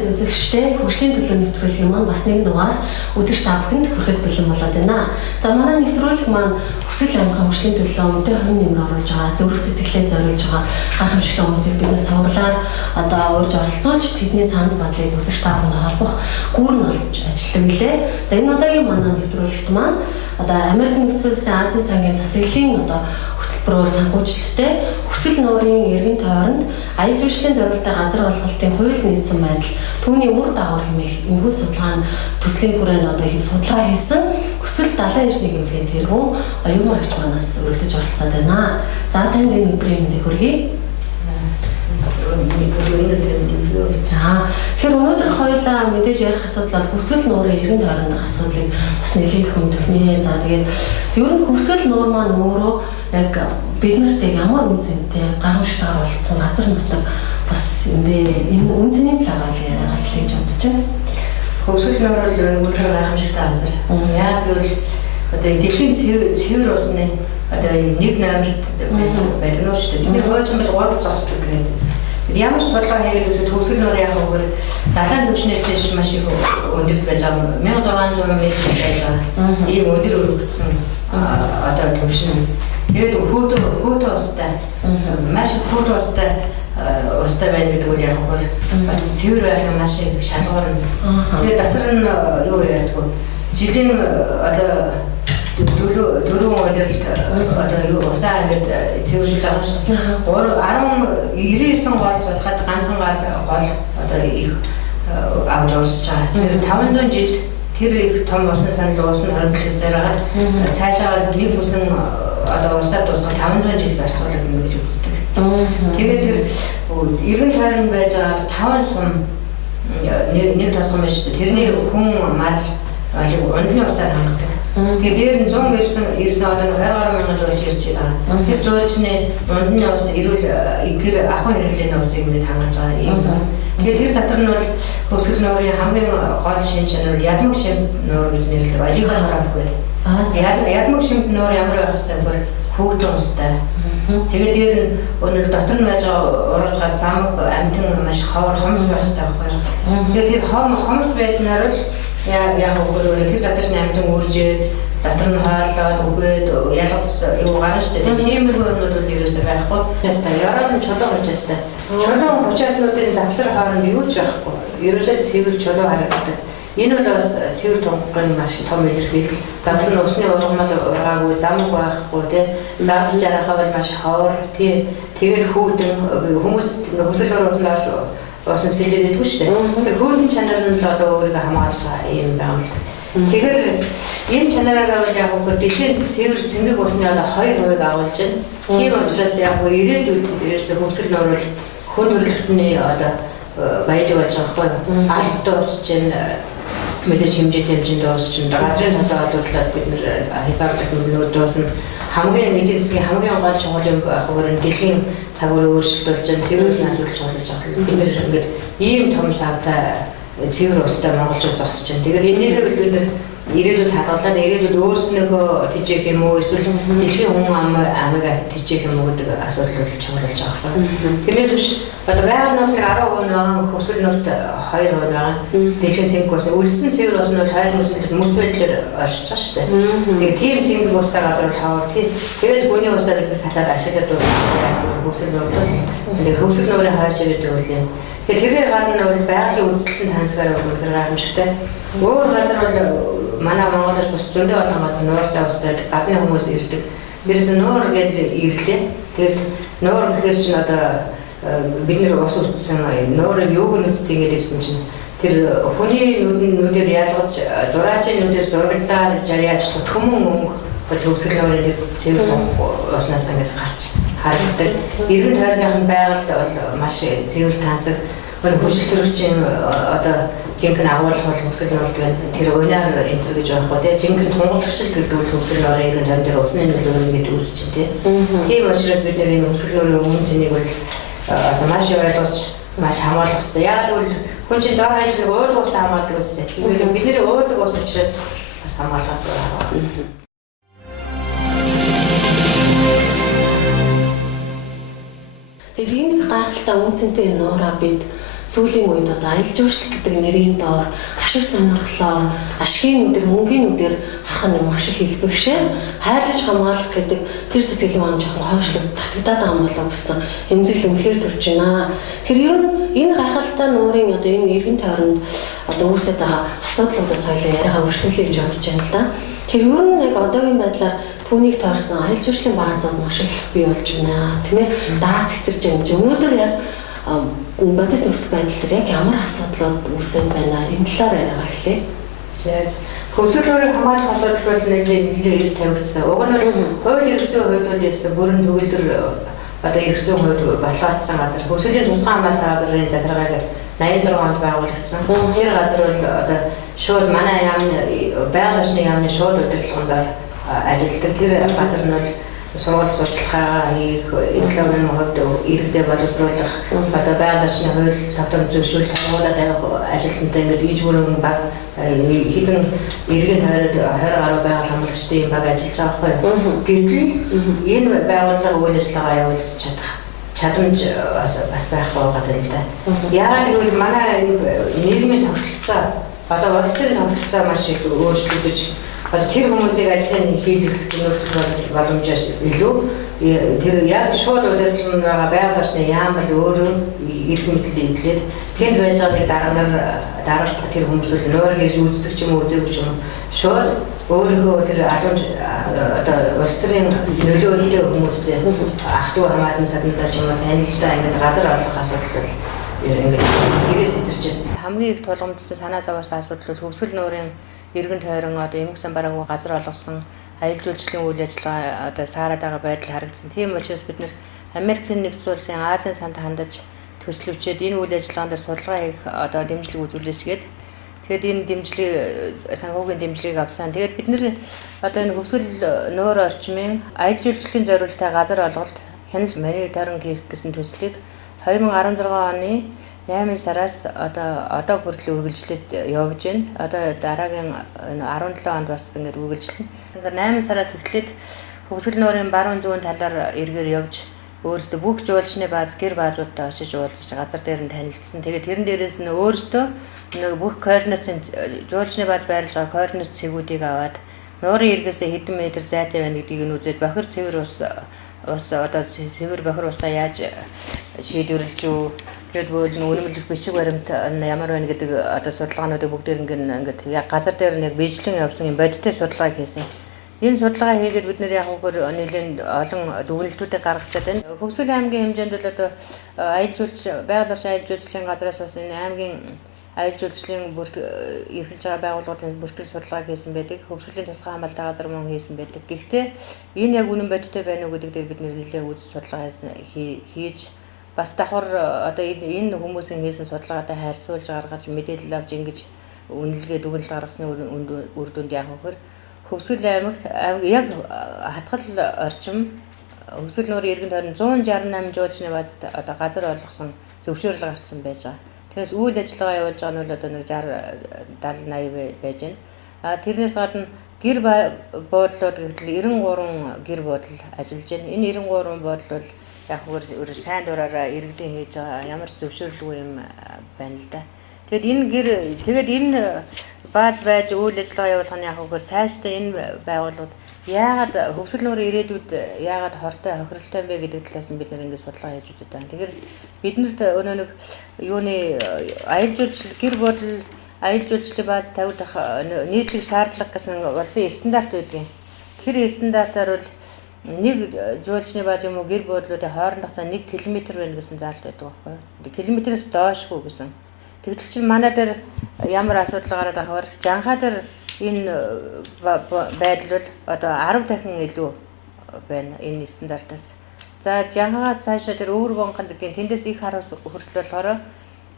мэдээд үзэгчтэй хөгжлийн төлөө нэвтрүүлгийн маань бас нэг дугаар үзэгч та бүхэнд хүрэхэд бэлэн болоод байна. За манай нэвтрүүлэг маань хүсэл амгалан хөгжлийн төлөө үнэтэй хорин нэмэр оруулж байгаа, зүрх сэтгэлээ зориулж байгаа гайхамшигтай хүмүүсийг бид нэр цуглаар одоо урьж оролцуулж тэдний санал бодлыг үзэгч та бүхэнд холбох гүүрэн болж ажилладаг билээ. За энэ удаагийн манай нэвтрүүлэгт маань одоо Америк нэгдсэн улсын Азийн цагийн засаглалын одоо хөтөлбөрөөр санхүүжилттэй хүсэл нуурын эргэн тойронд аял жуулчлалын зорилттой газар олголтын хууль нийцсэн байдал түүний үр дагавар хэмээх энэхүү судалгааны төслийн хүрээнд одоо их судалгаа хийсэн хүсэл далайн инженерийн эмнэлгийн тэргүүн оюун агч манаас өргөдөж оролцоод байна. За танд энэ өдрийн мэндийг хүргэе. За тэгэхээр өнөөдөр хоёулаа мэдээж ярих асуудал бол хүсэл нуурын эргэн тойронд асуудлыг бас нэлээд хөндөхнээ. За тэгээд ер нь хүсэл нуур маань өөрөө яг биднэрт ямар үнцэнтэй гайхамшигтайгаар болцсон газар нутаг бас энэ үнцний талаар яриад хэлж бодож байна. Хүсэл нуур бол өөр гайхамшигтай газар. Яг гэвэл одоо дэлхийн цэвэр усны одоо 1/8-д байдаг нь шүү дээ. Бидний хойч юм бол 3 зогсдог гэдэг. Ямар судалгаа хийгээд үзвэл хүсэл нуурын яг өөр далайн түвшнээс тийш маш их өндөр байж байгаа 1600 м байж байгаа. Ийм өндөр өргөгдсөн одоо түвшин. Тэгээд хөөтөө устай маш их хөөтөө устай байна гэдэг үл яг өөр бас цэвэр байх юм маш их шалгуур. Тэгээд дотор нь юу яадаг вэ? Жилийн одоо дөрөв удиралт одоо юу усаа ингээд цэвэрлж байгаа шүү. 99 гол судахад ганцхан гол одоо их авч урсж байгаа. Тэр 500 жилд тэр их том усан санал уусан харамтласаар байгаа. Цаашаа нэг хүсэн одоо урсаад дуусах 500 жил зарцуулах юм гэж үздэг. Тэгээд тэр эргэн тойронд байж байгаа 5 сум нэг тосгон байж шүү. Тэрний хүн мал өндөр усаар хангадаг. Тэгээд дээр нь 100 ирсэн одоо 20,000 жуулч ирж байгаа. Тэр жуулчны дундны ус эрүүл гэр ахуйн хэрэглээний усыг ингээд хангаж байгаа юм. Тэгээд тэр дотор нь бол хүсэл нуурын хамгийн гол шин чанар ядмаг шимт нуур гэж нэрлэдэг. Олигограф гэдэг. Ядмаг шимт нуур ямар байх хэвээр бүр хөөтөн устай. Тэгээд дээр нь өнөр дотор нь байж байгаа уралгаа замаг амтэн маш ховор хомс байх хэвээр байхгүй. Тэгээд тэр хомс байснаар л яг өгөөрөө тэр дотор нь амтэн үржээд дотор нь хооллоод үгээд ялгац юу гарна шүү дээ. Тиймэрхүү юмнууд бол ерөөсөө байхгүй. Ястаа яраад нь чулуу хочаастай. Чулуу хочааснуудын завсар хооронд юу ч байхгүй. Ерөөсөө цэвэр чулуу харагддаг. Энэ бол бас цэвэр тунхагийн маш том илэрхийлэл. Дотор нь усны ургамал байгаагүй, замаг байхгүй тий. Заасч ярахаа бол маш ховор тий. Тэгээд хүүдэн хүмүүс хүсэл оруулснаар усан сэлээдэггүй шүү дээ. Тэгээд хүүдэн чанар нь л одоо өөрийгөө хамгаалж байгаа юм байна. Тэгэхээр энэ чанараа бол яг гоо дэлхийн цэвэр цэнгэг усны одоо 2% агуулж байна. Тийм учраас яг гоо ирээдүйд ерөөсөө хүсэл нуурал хүн төрөлхтний одоо баяж болж байгаа хгүй. Алт дуусч байна. Мэдээж хэмжээнд дуусч байна. Газрын тасаа олуулаад бид нэр хязгаарлалт нөлөө дуусна. Хамгийн эдийн засгийн хамгийн гол чухал юм байхгүйгээр дэлхийн цагуурыг өөрчлөлт болж байгаа цэвэр усны асуудал чухалж байгаа. Бид нэр ингээд ийм том савтай цэвэр устай монголчууд зогсож байна. Тэгэхээр энийгээ бид нэр ирээдүйд хадгалаад ирээдүйд өөрснөөгөө тижээх юм уу эсвэл дэлхийн хүн амыг тижээх юм уу гэдэг асуудал бол чухалж байгаа юм. Тэрнээс биш одоо байгаль нуур 10% байгаа хүсэл нуурт 2% байгаа. Дэлхийн цэнгэг ус үлдсэн цэвэр ус нь 20% мөс байдлаар оршиж байгаа шүү дээ. Тэгээд тийм цэнгэг устай газар бол хавар тий. Тэгээд бүний усаар их татаад ашиглаад дуусах хүсэл нуур. Тэгээд хүсэл нуурын хойж ирээд үйл юм. Тэгэхээр гадна бол байгалийн үндэстэн тансгаар өгөх гайхамшигтай. Өөр газар бол манай Монголд бас зөндөө олон газар нууртай устай гадны хүмүүс ирдэг. Тэрээс нуур гэдэг ирлээ. Тэгээд нуур гэхэр чинь одоо бид нэр ус үтсэн нуурыг юуг нь үстий гэж ирсэн чинь тэр хүний нүдээр ялгаж зураачийн нүдээр зурагтаар жарьяаж хүмүүн өнгө бол өсгөл нуурын цэвэр уснаас ингэж гарч харагддаг. Эргэн тойрных нь байгаль бол маш цэвэр тансаг хөшөлтөрөгчийн одоо жинхэнэ агуулгах бол хүсэл нуурд байна. Тэр өнөр энтер гэж байхгүй тий. Жинхэнэ тунгалгшил гэдэг хүсэл нуурын эргэн тойрон дээр усны нөлөө ингэж үүсэж тий. Тийм учраас бид энэ хүсэл нуурын үн цэнийг бол одоо маш ойлгож маш хамгаалах хэрэгтэй. Яг л хүн чинь доор хаяж нэг уурлаг ус хамгаалдаг үстэй. Бид нэр уурлаг ус учраас бас хамгаалахаас байна. Тэгээд энэ гайхалтай үнцэнтэй нуураа бид сүүлийн үед одоо аялал жуулчлал гэдэг нэрийн доор ашиг сонирхлоо, ашигын үдэр, мөнгөний үдэр харах нь маш их хэлбэгшээ. Хайрлаж хамгаалах гэдэг тэр сэтгэлийн маань жоохон хойшлог татагдаад байгаа юм болоо гэсэн эмзэглэл үнэхээр төрж байна. Тэр ер нь энэ гайхалтай нуурын одоо энэ эргэн тойронд одоо үүсэж байгаа асуудлуудаас соёлоо яриагаа өршөөлөе гэж бодож байна л да. Тэр ер нь яг одоогийн байдлаар түүнийг таарсан аялал жуулчлалын баазууд маш их бий болж байна. Тийм ээ. Дааз хэтэрж байгаа юм чи. Өнөөдөр яг бодит нөхцөл байдал дээр яг ямар асуудлууд үүсэж байна? Энэ талаар яриагаа эхлэе. За хөвсөлөөрөө хамгаалах асуудал бол нэлээд тавигдсан. Уг нь хууль эрхзэн хувьд бол яасан бүрэн төгөлдөр одоо эрхзэн хувьд баталгаажсан газар хөвсөлийн тусгай хамгаалалт газрын захиргаагаар 86 онд байгуулагдсан. Тэр газар бол одоо шууд манай яамны байгаль орчны яамны шууд удирдлагаар ажилладаг. Тэр газар нь бол сургууль сурталчилгаа хийх, экологийн хувьд иргэдэд боловсруулах, одоо байгаль орчны хууль тогтоом зөвшөөрөл тогтоомжтой тавих ажилтнтай ингээд иж бүрэн баг хэдэн иргэн тойроод 20 гаруй байгаль хамгаалагчдын баг ажиллаж байгаа байхгүй. Гэтэл энэ байгууллага үйл ажиллагаа явуулж чадах чадамж бас байхгүй байгаа юм л да. Яагаад гэвэл манай нийгмийн тогтолцоо одоо улс төрийн тогтолцоо маш их өөрчлөгдөж тэр хүмүүсийг ажлын хийх нөхцөл боломжоос илүү тэр яг шууд удирдлагын байгаа байгаль орчны яам бол өөрөө ирэх мэтлээ идлээд тэнд байж байгаа нэг дарга тэр хүмүүсүүд нойр гэж үздэг ч юм уу үзээгүй ч юм шууд өөрийнхөө тэр одоо улс төрийн нөлөөлөлтэй хүмүүстэй ах トゥ хамаатан саднаа ч юм уу танилтаа ингээд газар олох асуудал бол ингээд хэрэгс идэрч байна. Хамгийн их тулгамдсан санаа зовоос асуудал бол хөвсгөл нуурын эргэн тойрон одоо эмх сан бараагүй газар олгосон аялал жуулчлалын үйл ажиллагаа одоо саарад байгаа байдал харагдсан. Тийм учраас бид нэр Америкийн нэгдсэн улсын Азийн санд хандаж төслөвчөөд энэ үйл ажиллагаанд судалгаа хийх одоо дэмжлэг үзүүлж гээд тэгээд энэ дэмжлэг санхүүгийн дэмжлэгийг авсан. Тэгээд бид нэр одоо энэ хөвсгөл нуур орчмын аялал жуулчлалын зориулалтаа газар олголт хяналт мониторинг хийх гэсэн төслийг 2016 оны 8 сараас одоо хүртэл үргэлжлээд явж байна. Одоо дараагийн 17 онд бас ингээд үргэлжлэнэ. Тэгэхээр 8 сараас эхлээд хөвсгөл нуурын баруун зүүн талаар эргээр явж өөрөөсөө бүх жуулчны бааз гэр баазуудтай очиж уулзаж газар дээр нь танилцсан. Тэгээд тэрэн дээрээс нь өөрөөсөө нэг бүх координатын жуулчны бааз байрлаж байгаа координат цэгүүдийг аваад нуурын эргээсээ хэдэн метр зайтай байна гэдгийг нь үзээд бохир цэвэр ус одоо цэвэр бохир усаа яаж шийдвэрлэж үү. Тэгээд бол үнэмлэх бичиг баримт ямар байна гэдэг одоо судалгаануудыг бүгдээр ингээд яг газар дээр нэг бичлэн явсан юм бодиттой судалгааг хийсэн. Энэ судалгаа хийгээд бид нэр яг үгээр нэлээд олон дүгнэлтүүдийг гаргачаад байна. Хөвсгөл аймгийн хэмжээнд бол одоо аялал жуулчлал байгаль орчин аялал жуулчлалын газраас бас энэ аймгийн аялал жуулчлалын эрхэлж байгаа байгууллагуудын бүртгэл судалгааг хийсэн байдаг. Хөвсгөлийн тусгай хамгаалалтын газар мөн хийсэн байдаг. Гэхдээ энэ яг үнэн бодиттой байна уу гэдэг дээр бид нэлээд үзэл судалгаа хийж бас давхар одоо энэ хүмүүсийн хийсэн судалгаатай харьцуулж гаргаж мэдээлэл авч ингэж үнэлгээ дүгнэлт гаргасны үр дүнд яг хөхөр Хөвсгөл аймагт яг хатгал орчим хөвсгөл нуурын эргэн тойронд 168 жуулчны баазд одоо газар олгосон зөвшөөрөл гарсан байж байгаа. Тэрээс үйл ажиллагаа явуулж байгаа нь бол одоо нэг 60 70 80 байж байна. Тэрнээс гадна гэр буудлууд гэхэл 93 гэр буудал ажиллаж байна. Энэ 93 буудал бол яг өөр сайн дураараа иргэдийн хийж байгаа ямар зөвшөөрлгүй юм байна л да. Тэгээд энэ бааз байж үйл ажиллагаа явуулахын яг үгээр цаашдаа энэ байгууллагууд яагаад хөвсгөл нуурын ирээдүйд яагаад хортой хохиролтой бэ гэдэг талаас нь бид нэр ингээд судалгаа хийж үзэж байгаа. Тэгэхээр биднэрт өнөө нэг юуны аялал жуулчлал гэр буудал аялал жуулчлалын бааз тавьдаг нийтлэг шаардлага гэсэн улсын стандарт байдаг. Тэр стандартаар бол нэг жуулчны бааз юм уу гэр буудлуудын хоорондох цаа 1 км байна гэсэн заалт байдаг байхгүй юу? Километрээс доошгүй гэсэн. Тэгтэл чинь манай дээр ямар асуудал гараад байгаа вэ? Жанхаа дээр энэ байдал бол одоо 10 дахин илүү байна энэ стандартаас. За жанхаагаас цаашаа тэр өвөр бонгонд гэдэг тэндээс их хараас хүртэл болохоор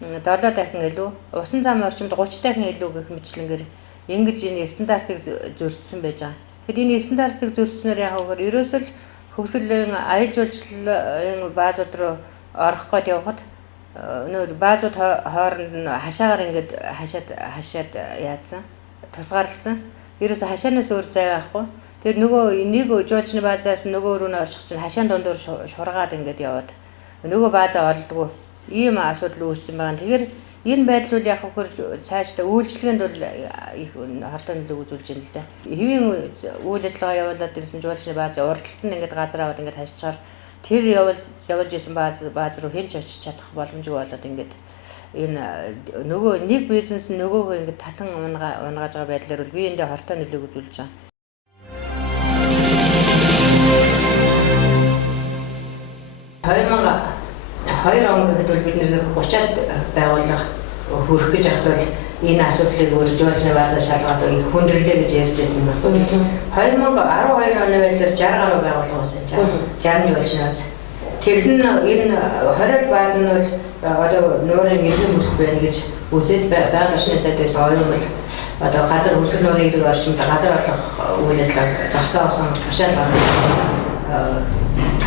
7 дахин илүү, усан зам орчимд 30 дахин илүү гэх мэтлэнгээр ингэж энэ стандартыг зөрчсөн байж байгаа. Тэгэхэд энэ стандартыг зөрчснээр яг хөөөр ерөөсөл хөвсгөлийн аялал жуулчлалын баазууд руу орох гээд явхад нөр баазууд хооронд нь хашаагаар ингээд хашаад яатсан тусгаарлцсан. Ерөөсө хашаанаас өөр зай байхгүй. Тэгээд нөгөө нэг жуулчны баазаас нөгөө рүү нь орчих чинь хашаан дундуур шургаад ингээд яваад нөгөө баазаа олдгоо. ийм асуудал үүссэн байгаа. Тэгэхээр энэ байдал бол яг хөр цаашдаа үйлчлэгэнд бол их хортой нөлөө үзүүлж байна л да. Хэвийн үйл ажиллагаа явуулаад ирсэн жуулчны баазын урдталт нь ингээд газар аваад ингээд хашчаар тэр явуулж исэн бааз руу хэн ч очиж чадах боломжгүй болоод ингээд энэ нөгөө нэг бизнес нөгөөгөө ингээд татан унгааж байгаа байдлаар бол би эндээ хортой нөлөө үзүүлж байгаа. 2002 он гэхэд бол бид нэр 30-аад байгууллага хүрэх гэж ахад бол энэ асуудлыг жуулчны баазаас шалгаад их хүндрэлээ гэж ярьж байсан байна. 2012 оны байдлаар 60 гаруй байгууллага байсан. 60 жуулчны бааз. Тэгвэл энэ 20-аад бааз нь бол одоо нуурын иргэн бүс байна гэж үзээд байгаль орчны сайдаас оюун бол одоо газар хөсгөл нуурын иргэн орчимд газар олох үйл ажиллагааг зогсоосон тушаал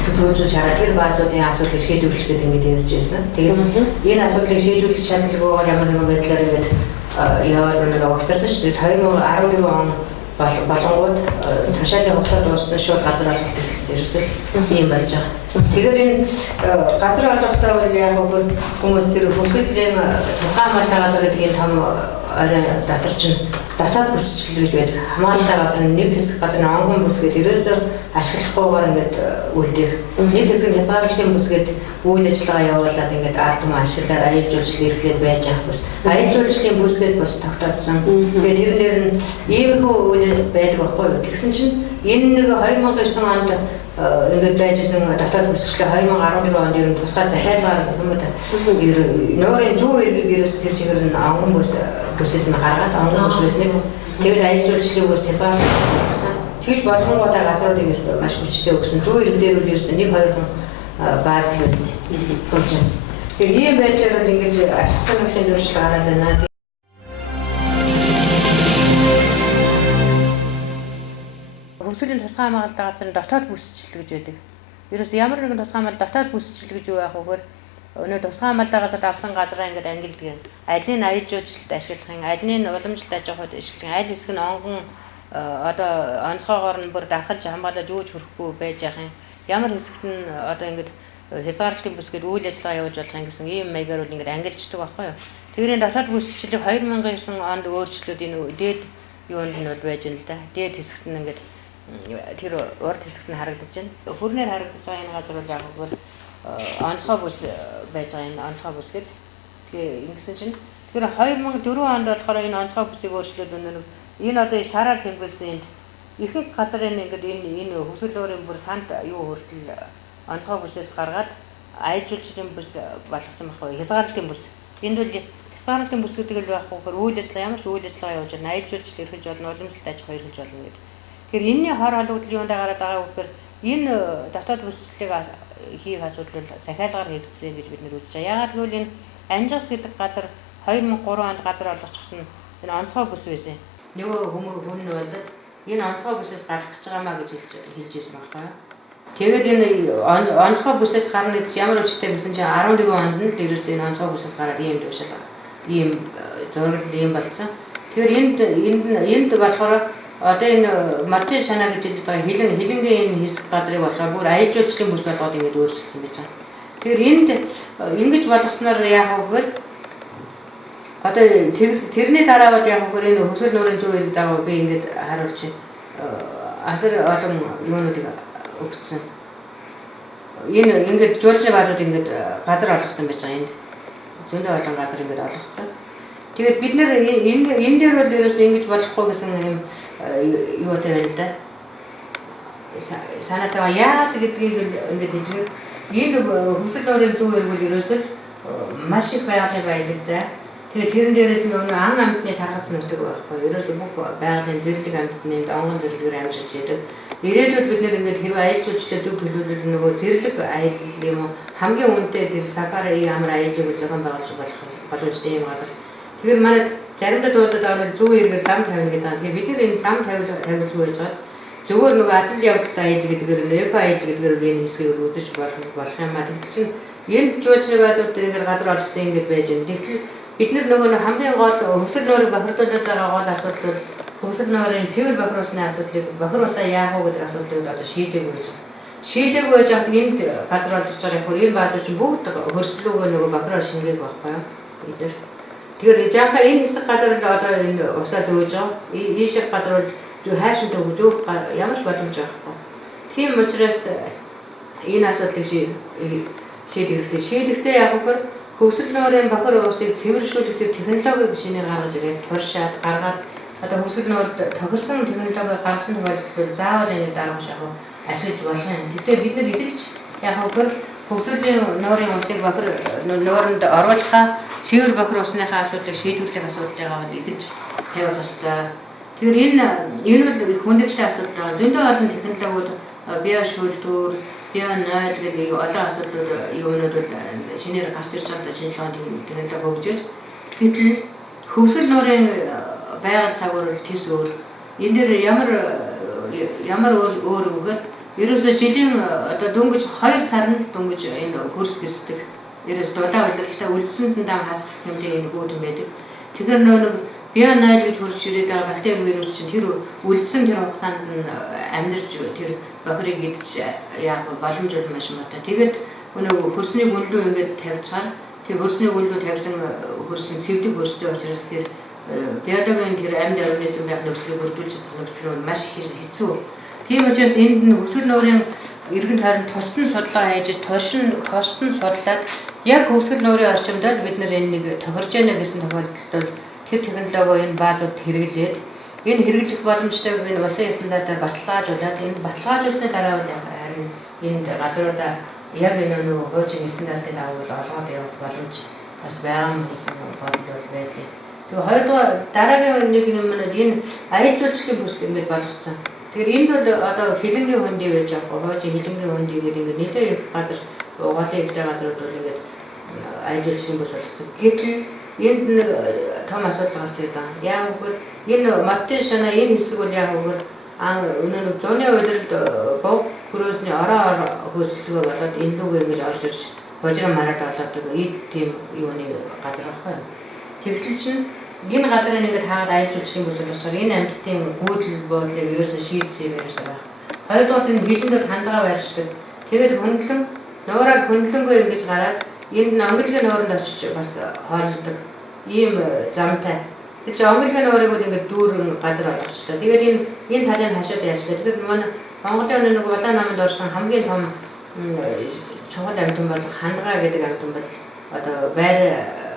төлөвлөж хараад тэр баазуудын асуудлыг шийдвэрлэх гэдэг ингэж ярьж байсан. Тэгээд энэ асуудлыг шийдвэрлэх чадваргүй ямар нэгэн байдлаар ингэж яваад нэг огцорсон шүү дээ. 2014 он болонгууд тушаалын хугацаа дууссан шууд газар олголт гэсэн ерөөсөө юм болж байгаа. Тэгэхээр энэ газар олголтоо бол яг хүмүүс тэр хөсгөлийн тусгай хамгаалалтын газар гэдэг энэ том орой дотор чинь дотоод бүсчлэл гэж байдаг. Хамгаалалтын газар нэг хэсэг газар нь онгон бүс гэдэг ерөөсөө ашиглахгүйгээр ингээд үлдэх. Нэг хэсэг нь хязгаарлалтын бүс гэдэг үйл ажиллагаа явуулаад ингээд ард түмэн ашиглаад аял жуулчлал эрхлээд байж байгаа бүс. Аял жуулчлалын бүс гэдэг бас тогтоодсон. Тэгээд тэр дээр нь иймэрхүү үйл байдаг байхгүй юу? Тэгсэн чинь энэ нэг 2009 онд ингээд байжсэн дотоод бүсчлээ 2014 онд ер нь тусгай захиалгаар хүмүүс нуурын зөв вирус тэр чигээр нь онгон бүсээс нь гаргаад онгон бүсээс нэг тэгээд аял жуулчлалын бүс хязгаарлагдсан. Тэгж болгонгуудаа газруудыг маш хүчтэй өгсөн. Зөв ирэг дээр үл ерсэн 1-2 хүн бааз байсан. Тэгээд ийм байдлаар бол ингэж ашиг сонирхлын зуршил гараад байна. Хөсгөлийн тусгай хамгаалалтын газрын дотоод бүсчлэл гэж байдаг. Ерөөс ямар нэгэн тусгай хамгаалалт дотоод бүсчлэл гэж юу яах вэ? Өнөө тусгай хамгаалалтын газар авсан газраа ингээд ангилдаг. Алийг нь аял жуулчлалд ашиглах, алийг нь уламжлалт аж ахуйд ашиглах, аль хэсэг нь онгон одоо онцгоогоор нь бүр дархалж хамгаалаад юуж хүрэхгүй байж яах юм. Ямар хэсэгт нь одоо ингээд хязгаарлалтын бүс гэдэг үйл ажиллагаа явуулж болох юм гэсэн ийм маягаар бол ингээд ангилждаг байхгүй юу. Тэгвэл энэ дотоод бүсчлэлийг 2009 онд өөрчлөлт энэ дээд юунд нь бол байж байна л да. Дээд хэсэгт нь ингээд тэр урд хэсэгт нь харагдаж байна. Хүрнээр харагдаж байгаа энэ газар бол яг гөр онцгой бүс байж байгаа энэ онцгой бүс гэдэг. Тэгээ ингэсэн чинь тэр 2004 онд болохоор энэ онцгой бүсийг өөрчлөөд энэ одоо шараар хэмбэлсэн ихэнх газрын ингээд энэ хөсгөлөөрийн бүр санд юу хүртэл онцгой бүсээс гаргаад аял жуулчлалын бүс болгосон байхгүй хязгаарлалтын бүс. Энд бол хязгаарлалтын бүс гэдэг нь яг гөр үйл ажиллагаа ямар ч үйл ажиллагаа явуулж байна. Аял жуулчлал эрхэлж болно, уламжлалт аж ахуй эрхэлж болно гэдэг. Тэгэхээр энэний хор холбогдол юунд гараад байгаа вэ гэхээр энэ дотоод бүсчлэлийг хийх асуудал бол захиалгаар хийгдсэн гэж бид нэр үзэж байгаа. Яагаад гэвэл энэ Анжас гэдэг газар 2003 онд газар олгочихт нь энэ онцгой бүс байсан. Нөгөө хүн нь бол энэ онцгой бүсээс гарах гэж байгаамаа гэж хэлж ирсэн байхгүй юу. Тэгээд энэ онцгой бүсээс гарна гэж ямар үчтэй гэсэн чинь 14 онд нь л ерөөсөө энэ онцгой бүсээс гараад ийм төвшил ийм зураг ийм болсон. Тэгэхээр энд болохоор одоо энэ матын шанаа гэж хэлдэг хилэнгийн энэ хэсэг газрыг болохоор бүр аял жуулчлалын бүс болгоод ингэж өөрчилсөн байж байгаа. Тэгэхээр энд ингэж болгосноор яах вэ гэхээр одоо тэрний дараа бол яг хөр энэ хөсгөл нуурын зөв ирэх дагуу би ингэж харуулж асар олон юунуудыг өгсөн. Энэ ингэж жуулчны баазууд ингэж газар олгосон байж байгаа энд. Зөндөө олон газар ингэж олгоцсон. Тэгээд бид нэр энэ дээр бол ерөөсөө ингэж болохгүй гэсэн юм юутай байна л да. Санаатаа яагаад гэдгийг ингэж хэлж энэ хөсгөл нуурын зөв ирэх бол ерөөсөө маш их байгалийн баялагтай. Тэгээд тэрэн дээрээс нь ан амьтны тархац нүдэг байхгүй. Ерөөсөө бүх байгалийн зэрлэг амьтны онгон зэрлэгээр амьжиж яадаг. Ирээдүйд бид нэр ингээд хэрвээ аял жуулчлалаа зөв төлөвлөл нөгөө зэрлэг аял юм уу хамгийн үнэтэй тэр сафари ямар аялыг зохион байгуулж болох боломжтой юм газар. Тэгэхээр манай заримдаа дуулаад байгаа зөв эргээр зам тавина гэдэг. Тэгэхээр бид нэр энэ зам тавилгүй байж байгаа. Зөвхөн нөгөө адил явдалтай аял гэдгээр эко аял гэдгээр энэ хэсгийг үзэж болох юм аа. Тэгэхээр чинь энэ жуулчны баазууд дээр газар олгосон ингэж байж байна. Тэгэхээр бид нөгөө хамгийн гол хөсгөл нуурыг бохирдуулж байгаа гол асуудал бол хөсгөл нуурын цэвэр бохируулсны асуудлыг бохируулсаа яах вэ гэдэг асуудлыг одоо шийдээг үүж. шийдэг байж авах энд газар олгож байгаа юм. Энэ баазууч бүгд хөрслөөгөө нөгөө бохироо шингээг байхгүй юу? Бид нар. Тэгэхээр жаахан энэ хэсэг газар л одоо энэ усаа зөөж байгаа. Ийшээ газар бол зөв хайшин зөв ямар ч боломж байхгүй. Тийм учраас энэ асуудлыг шийдэх хэрэгтэй. Шийдэхдээ яг үгээр хөвсөл нуурын бохир усыг цэвэршүүлэх технологиг шинээр гаргаж ирээд туршаад гаргаад одоо хөвсөл нуурд тохирсон технологи гаргасан тохиолдолд заавал энэ дарга шахав ашиглаж болох юм. Гэхдээ бид нар эдэлж яг үгээр хөвсөлийн нуурын усыг бохир нууранд оруулахаа цэвэр бохир усныхаа асуудлыг шийдвэрлэх асуудлыг аваад эдэлж тавих хэрэгтэй. Тэгэхээр энэ бол их хүндрэлтэй асуудал байна. Зөндөө олон технологиуд био шүүлтүүр нойл гэдэг олон асуудлууд юунууд бол шинээр гарч ирж байгаа шинжилгээний технологи хөгжиж. Гэтэл хөвсөл нуурын байгаль цагуур бол тийс өөр. Энэ дээр ямар өөр үгээр ерөөсөө жилийн одоо дөнгөж 2 сар нь дөнгөж энэ хөрс гисдэг. Ерөөс дулаан удирдлагатай үлдсэнд дан хасах хэмжээ энэ гүйдэн байдаг. Тэгэхээр нөгөө био нойл гэж хурж ирээд байгаа бактери вирус чинь тэр үлдсэн тэр хугацаанд нь амьдарч тэр бохирыг идэж яах боломж бол маш муутай. Тэгээд нөгөө хөрсний гүнлүү ингээд тавьчихаар тэр хөрсний гүнлүү тавьсан хөрсний цэвдэг хөрстэй учраас тэр биологийн тэр амьд организм байх нөхцөлийг бүрдүүлж чадах нөхцөл нь маш хэцүү. Тийм учраас энд нь хөвсгөл нуурын эргэн тойронд тусдан судалгаа хийж тосн судлаад яг хөвсгөл нуурын орчимд бид нар энэ нэг тохирж яана гэсэн тохиолдолд бол тэр технологи энэ баазууд хэрэглээд энэ хэрэглэх боломжтойг энэ улсын стандартаар баталгаажуулаад энэ баталгаажуулсны дараа бол харин энэ газруудаа яг энэ нөгөө хуучин стандартын дагуу олгоод явах боломж бас байгаа юм гэсэн бодлого байдаг. Тэгээ хоёрдугаар дараагийн нэг юм нь энэ аялал жуулчлалын бүс ингэж болгоцсон. Тэгэхээр энд бол одоо хилэнгийн хөндий байж байгаа. Хуучин хилэнгийн хөндий гэдэг ингэ нэлээд их газар угаалын ихтэй газрууд бол ингэж аялал жуулчлалын бүс болгоцсон. Гэтэл энд нэг том асуудал гарч ирдэг. Яг үгээр энэ модын шана энэ хэсэг бол яг үгээр өнөө зуны удирд бог хөрөөсний ороо хөөслөгөө болоод энэ лүгөө ингэж орж ирж божроо мараад болоод ийм тийм юуны газар байхгүй. Тэгтэл чинь энэ газрын ингээд хаагаад аялал жуулчлалын бүс болгочоор энэ амьтдын гүйдэл бодлыг ерөөсөө шийдсэн юм байна. Хоёрдугаар энэ хилэнд бол хандагаа байршдаг. Тэгээд хөндлөн нуураар хөндлөнгөө ингэж гараад энэ онголгийн нууранд очиж бас хоолдог ийм замтай. Тэр чинь онголгийн нуурыг бол ингээд дүүрэн газар болгочлоо. Тэгээд энэ талын хашаад яачлаа. Тэгээд нөгөө Монголын нэг улаан наманд орсон хамгийн том чухал амьтан бол хандагаа гэдэг амьтан бол одоо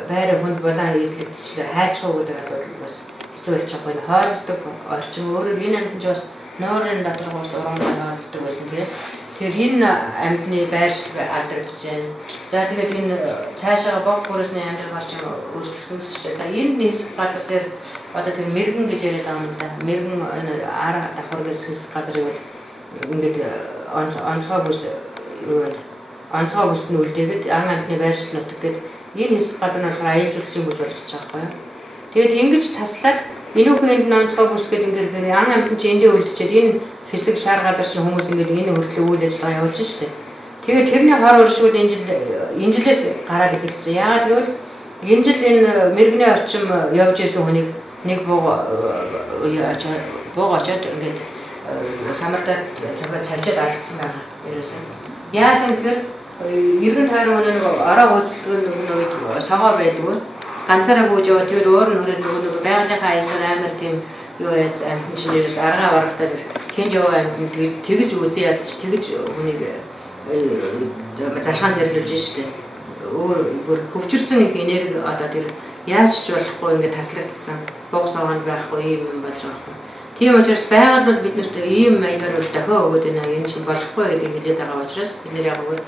байр хүнд булаан эслэгдчихлээ хайчгаа гэдэг асуудал бас хэцүү болж байгаа юм. Хоолдог орчин өөрөөр энэ амьтан ч бас нуурын доторгоос урамтай хоолдог байсан тийм. Тэгэхээр энэ амьтны байршил алдагдаж байна. За тэгээд энэ цаашаа бог хөрөөсний амьдрал орчин өөрчлөгдсөн шүү дээ. За энэ хэсэг газар дээр одоо тэр мэрэгэн гэж яриад байгаа юм л да. Мэрэгэн ара давхар гэсэн хэсэг газрыг бол ингээд онцгой бүс юу онцгой бүс нь үлдээгээд ан амьтны байршил нутаг гэдэг энэ хэсэг газар нь болохоор аялал жуулчлалын бүс болж байгаа байхгүй юу. Тэгээд ингэж таслаад энэ бүхэнд онцгой бүс гэдэг ингээд ан амьтан чинь эндээ үлдчихэд энэ хэсэг шар газар чинь хүмүүс ингээд энэ хүртэл үйл ажиллагаа явуулж штэ. Тэгээд тэрний хор өршүүд энэ жилээс гараад ирсэн. Яагаад гэвэл энэ жил энэ мэрэгний орчим явж исэн хүнийг нэг бууг очоод ингээд самартад цавчаад алдсан байгаа. Ерөөсөн. Яасан гэхээр эргэн тойрон нэг ороо хөөцөлгөө нэг согоо байдгүй. Ганцаараа гүйж яваа тэр өөр нүрээ нэг байгалийнхаа аясаар амар тийм юу яц амт чинээс аргаа барахтаа тэнд яваа амт тэгж үзье ядч тэгж хүнийг залхаан сэргэлж штэ. Өөр бүр хөвчөрсөн их энерги одоо тэр яаж ч болохгүй ингээд таслагдсан. Бог саваанд байхгүй юм болж байгаа юм. Тийм учраас байгаль бол бид нарт ийм маягаар бол дахиад өгөөд энэ чинь болохгүй гэдэг хэлээд байгаа учраас бид нэр яг өгөөд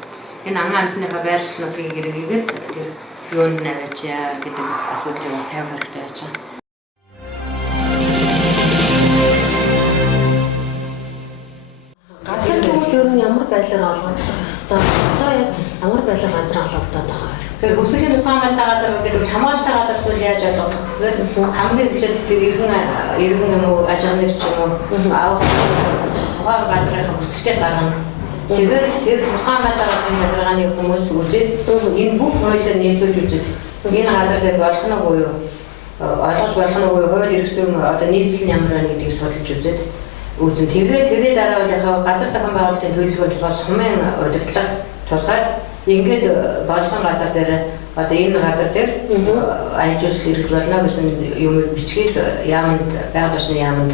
энэ ан амьтныхаа байршил нутгийг хэрэглээд тэр юунд наваачаа гэдэг асуудлыг бас тавих хэрэгтэй байж байгаа. Газар тэгвэл ер нь ямар байдлаар олгогдох ёстой? Одоо ямар байдлаар газар олгогдоод байгаа вэ? Тэгэхээр хөвсгөлийн тусгаамжтай газар гэдэг хамгаалалттай газар зүйл яаж олгох вэ? Хамгийн эхлээд тэр иргэн юм уу аж ахуйн ч юм уу авах тухайн газрын хөвсгөлтэй гаргана. Тэгэхээр тэр тусгаамжтай газрын захиргааны хүмүүс үзээд энэ бүх хуулиар нийлүүлж үзээд энэ газар дээр болох нь уу юу? Олгож болох нь уу юу? Хууль эрх зүйн одоо нийцэл нь ямар байна гэдгийг судалж үзээд үзэн тэрний дараа бол яг газар зохион байгуулалтын төлөвлөгөөнд сумын удирдлага тусгаад ингээд болсон газар дээр одоо энэ газар дээр аялал жуулчлал хэрэгжүүлж болно гэсэн юм бичгийг яамд байгаль орчны яамд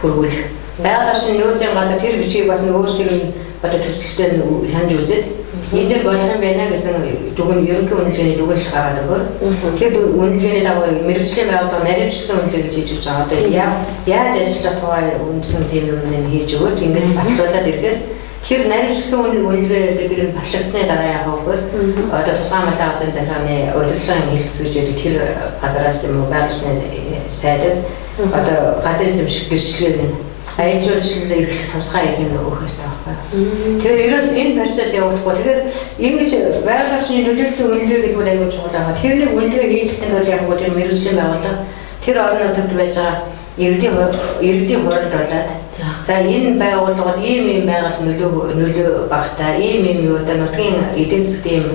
хөрвүүлэх. Байгаль орчны нөөцийн газар тэр бичгийг бас өөрсдийн одоо төсөлтөд хянаж үзээд энэ дээр болох юм байна гэсэн дүгэн ерөнхий үнэлгээний дүгнэлт гаргаад өгөр. Тэр үнэлгээний дагуу мэргэжлийн байгууллага наривчсан үнэлгээ гэж хийж байгаа. Одоо яаж ажиллах тухай үндсэн тийм юм хийж өгөөд ингээд батлуулаад ирэхээр тэр наривчсан үнэлгээ гэдэг нь батлагдсны дараа яг өгөр. Одоо тусгай амлалтын газрын захиргааны удирдлагын хэлтс гэж байдаг тэр газараас юм уу байгаль орчны сайдаас одоо газрын эзэмших гэрчлэгийг аялал жуулчлалд эрхлэх тусгай иргэн өгөх хэрэгтэй байхгүй. Тэгэхээр ерөөс энэ процесс явагдахгүй. Тэгэхээр ингэж байгаль орчны нөлөөллийн үнэлгээ гэдэг нь аюул чухал байгаа. Тэрний үнэлгээ хийхэд бол яг гоо тэр мэргэжлийн байгууллага тэр орон нутагт байж байгаа иргэдийн хуралд болоод за энэ байгууллага бол ийм байгаль нөлөө багтаа ийм юу одоо нутгийн эдийн засгийн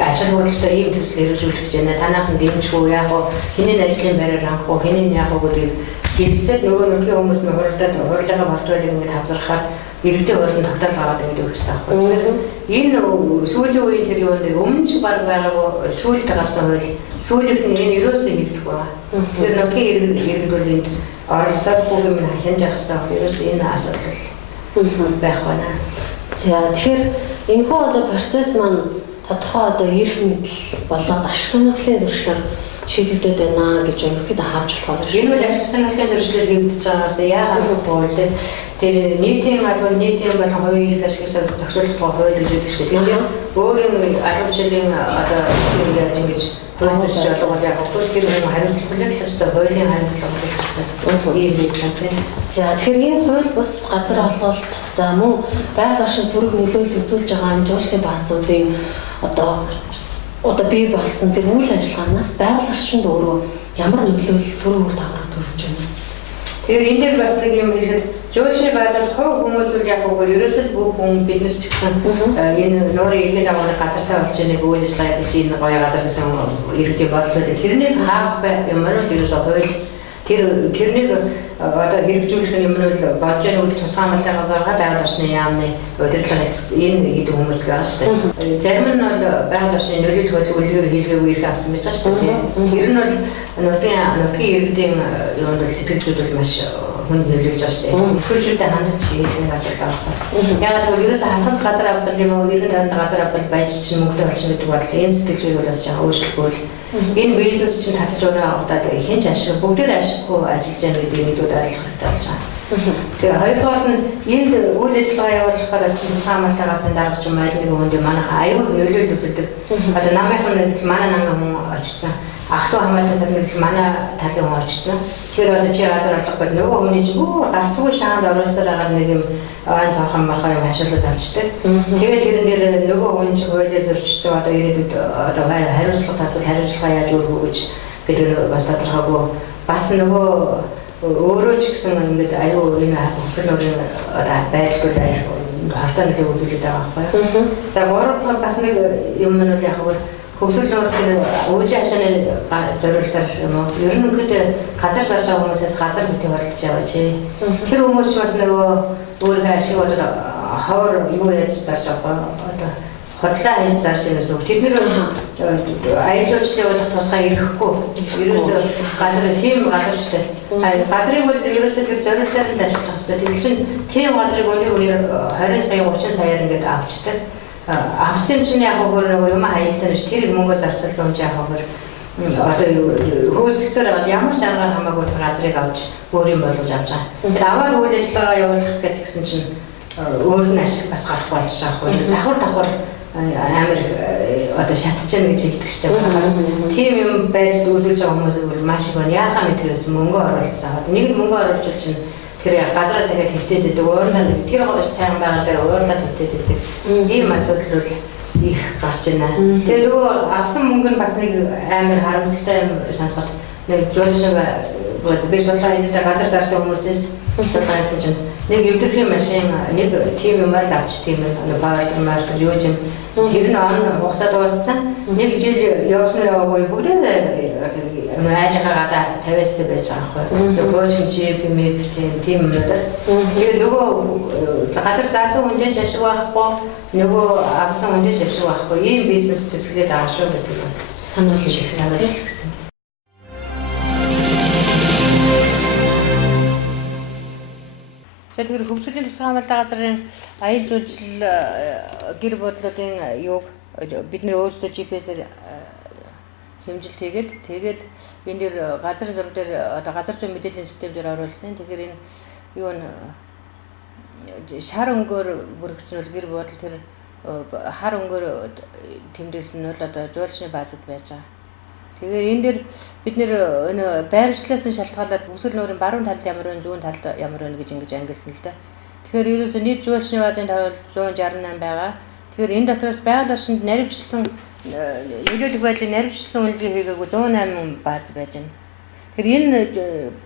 ач холбогдолтой ийм төсөл хэрэгжүүлэх гэж байна. Танаахан дэмжих яг хинэн ажлын байраар хангах уу хинэн яг гэдэг хэлцээд нөгөө нутгийн хүмүүс нь хуралдаа бортуулыг ингэж хавзархаар иргэдийн хурлын тогтоол гаргаад ингэж өгөх хэрэгтэй байхгүй. Энэ сүүлийн үеийн тэр юунд өмнө ч баг байгаагүй сүүлд гарсан хууль сүүлд нь энэ ерөөсөө хийгдэх байна. Тэр нутгийн иргэд бол энд оролцоод бүх юм хянаж явах хэрэгтэй байхгүй. Ерөөсөө энэ асуудал байх байна. За тэгэхээр энэхүү одоо процесс маань тодорхой одоо эрх мэдэл болоод ашиг сонирхлын зөрчлөөр шийдэгдээд байна гэж ерөнхийдөө харж болохоор энэ бол ашиг сонирхлын зөрчлөөр хийгдэж байгаагаас яагаад гэвэл тэр нийтийн болон хувийн эрх ашиг зохицуулах хууль гэж үүдэг шүү дээ. Өөрийн арга жишээний одоо яаж ингэж хууль зөрчил болгоод явах вэ? Тэр нэг хариуцлага л хэвээр хуулийн хариуцлага гэж байна. Ийм нэг юм. За тэгэхээр энэ хууль бус газар олголт за мөн байгаль орчин сөрөг нөлөөлөл үзүүлж байгаа жуулчлалын баазуудын одоо бий болсон тэр үйл ажиллагаанаас байгаль орчинд өөрөө ямар нөлөөлөл сөрөг үр дагавар үүсэж байна. Тэгэхээр энэ дээр бас нэг юм хэлэхэд жуулчлалын баазууд хувь хүмүүс үл яг үгээр ерөөсөө бүх хүн бид нар ч гэсэн энэ нуурын иргэний дагууны газартаа болж байгаа нэг үйл ажиллагаа хийж энэ гоё газар гэсэн иргэдийн бодлоо тэрнийг хаах юм нь ерөөсөө хууль тэрнийг одоо хэрэгжүүлэх юм нь болж байгаа үед тусгай амлалтын газарга байгаль орчны яамны удирдлага энэ гэдэг хүмүүс байгаа шүү дээ. Зарим нь бол байгаль орчны нөлөөлөх хөдөлгөөний хэлгээгүй ирэх авсан байж байгаа шүү дээ. Тэр нь бол нутгийн иргэдийн юунд сэтгэл зүйн маш хүнд нөлөөлж байгаа шүү дээ. Өсвөрчүүдэд хандаж хийх асуудал байна. Яг л ерөөсөө хатгалт газар авбал юм уу иргэн танд газар авбал байж чинь мөнгөтэй болчихно гэдэг бодлоо энэ сэтгэл зүйн бас яг өөрчлөлтгүй энэ бизнес чинь татаж байгаа удаад хинч ашиг бүгдээр ашиггүй ажиллаж байгаа гэдэг нэгдүүд ойлгох хэрэгтэй болж байгаа. Тэгээ хоёрдугаар нь энд үйл ажиллагаа явуулахаар тусгай амлалтаас дараач юм айл нэг хүнд манайх аюул нөлөөлөл үзүүлдэг. Одоо намынхан манай намын хүн очсон. Ахлуу хамгаалалтын салбарт манай талын хүн очсон. Тэгэхээр одоо чи газар олохгүй нөгөө хүний чинь гарцгүй шаанд оруулсаар байгаа нэг юм айн цахан мархаа юм хашуулаад авчдаг. Тэгээд тэрэн дээр нөгөө хүн чинь хуулиар зөрчсөн одоо ирээдүйд одоо хариуцлага тасал хариуцлага яаж өргөх гэж гэдэг нь бас тодорхойгүй. Бас нөгөө өөрөө ч гэсэн ингээд аюу энэ хөсөл нөрийн одоо байдалгүй хавтаа нэг үзүүлээд байгаа байхгүй. За гуравдугаар бас нэг юм нь бол яг хөвсөл нөрийн үеийн хашааны зориултаар юм уу ер нь үгээд газар зарж байгаа хүмүүсээс газар битээ худалдаж яваач. Тэр хүмүүс бас нөгөө өөрийнхөө ашиг одоо ховор юу яаж зарж байгаа одоо хотлоо хийж зарж байгаас үг. Тэд нэр аялал жуулчлалын болох тусгай ирэхгүй. Ерөөсөө газар тийм газар шүү дээ. Газрыг бол ерөөсөө тэр зориултаар л ашиглах хэрэгтэй. Тэр чинь тийм газрыг өнөр 20 сая 30 саяар ингээд авчдаг. Авсан чинь яг өөр нэг юм хаялтаа нь ш тэр мөнгө зарцуулсан юм яг өөр одоо хөөсөлцөр ямар ч аргаар хамаагүй газрыг авч өөр юм болгож авч байгаа. Тэгэхээр аваар үйл ажиллагаа явуулах гэдгсэн чинь өөр нь ашиг бас гарах болж байгаа байхгүй. Амар одоо шатчихна гэж хэлдэг шүү дээ. Тийм юм байдал үүсгэж байгаа хүмүүс бол маш их байна. Яахаа мэдээс мөнгө оруулсан. Нэг нь мөнгө оруулж чинь тэр газраас ихэд хөвтөд идэг. Уурлаад тэр гоос сайн байгаад уурлаад хөвтөд идэг. Ийм асуудал бол их гарч байна. Тэгээ нөгөө авсан мөнгө нь бас нэг амар харамсалтай юм сонсоод нэг жуулчлал би болоо газар зарсан хүмүүсээс болоосон чинь нэг өвдөрхийн машин нэг тийм юм л авч тийм баардмаар юу юм тэр нь он хугацаа дууссан нэг жил явсан яваагүй бүгдээ айлынхаа гадаа 50-аас байж байгаа байхгүй. Коучинг жип мэп тийм юмнуудад. Тэгээд нөгөө газар заасан хүнтэй ашиг байхгүй, нөгөө авсан хүнтэй ашиг байхгүй. Ийм бизнес төсгөлөд байгаа шүү гэдэг бас сануулж гисэн. Тэгэхээр хөвсгөлийн тусгай хамгаалалтын газрын аял жуулчлал гэр бодлуудын юуг бид нэр өөрсдөө GPS-ээр хэмжилт тэгээд энэ дэр газрын зураг дээр одоо газар зүйн мэдээллийн систем дээр оруулсан. Тэгэхээр энэ юу н шар өнгөөр бүрэгдсэн бол гэр бодол тэр хар өнгөөр тэмдэглэсэн нь бол одоо жуулчны баазууд байж байгаа. Тэгэхээр энэ дэр бид нэр энэ байршлаас нь шалтгаалаад бүсгэл нуурын баруун талд ямар вэ, зүүн талд ямар вэ гэж ингэж ангилсан л да. Тэгэхээр ерөөсөө нийт жуулчны баазын тавилт 168 байгаа. Тэгэхээр энэ дотроос байгаль орчинд наривчлсан нөлөөлөх байдлыг наривчлсан үнэлгээ хийгээгүй 108 бааз байж байна. Тэгэхээр энэ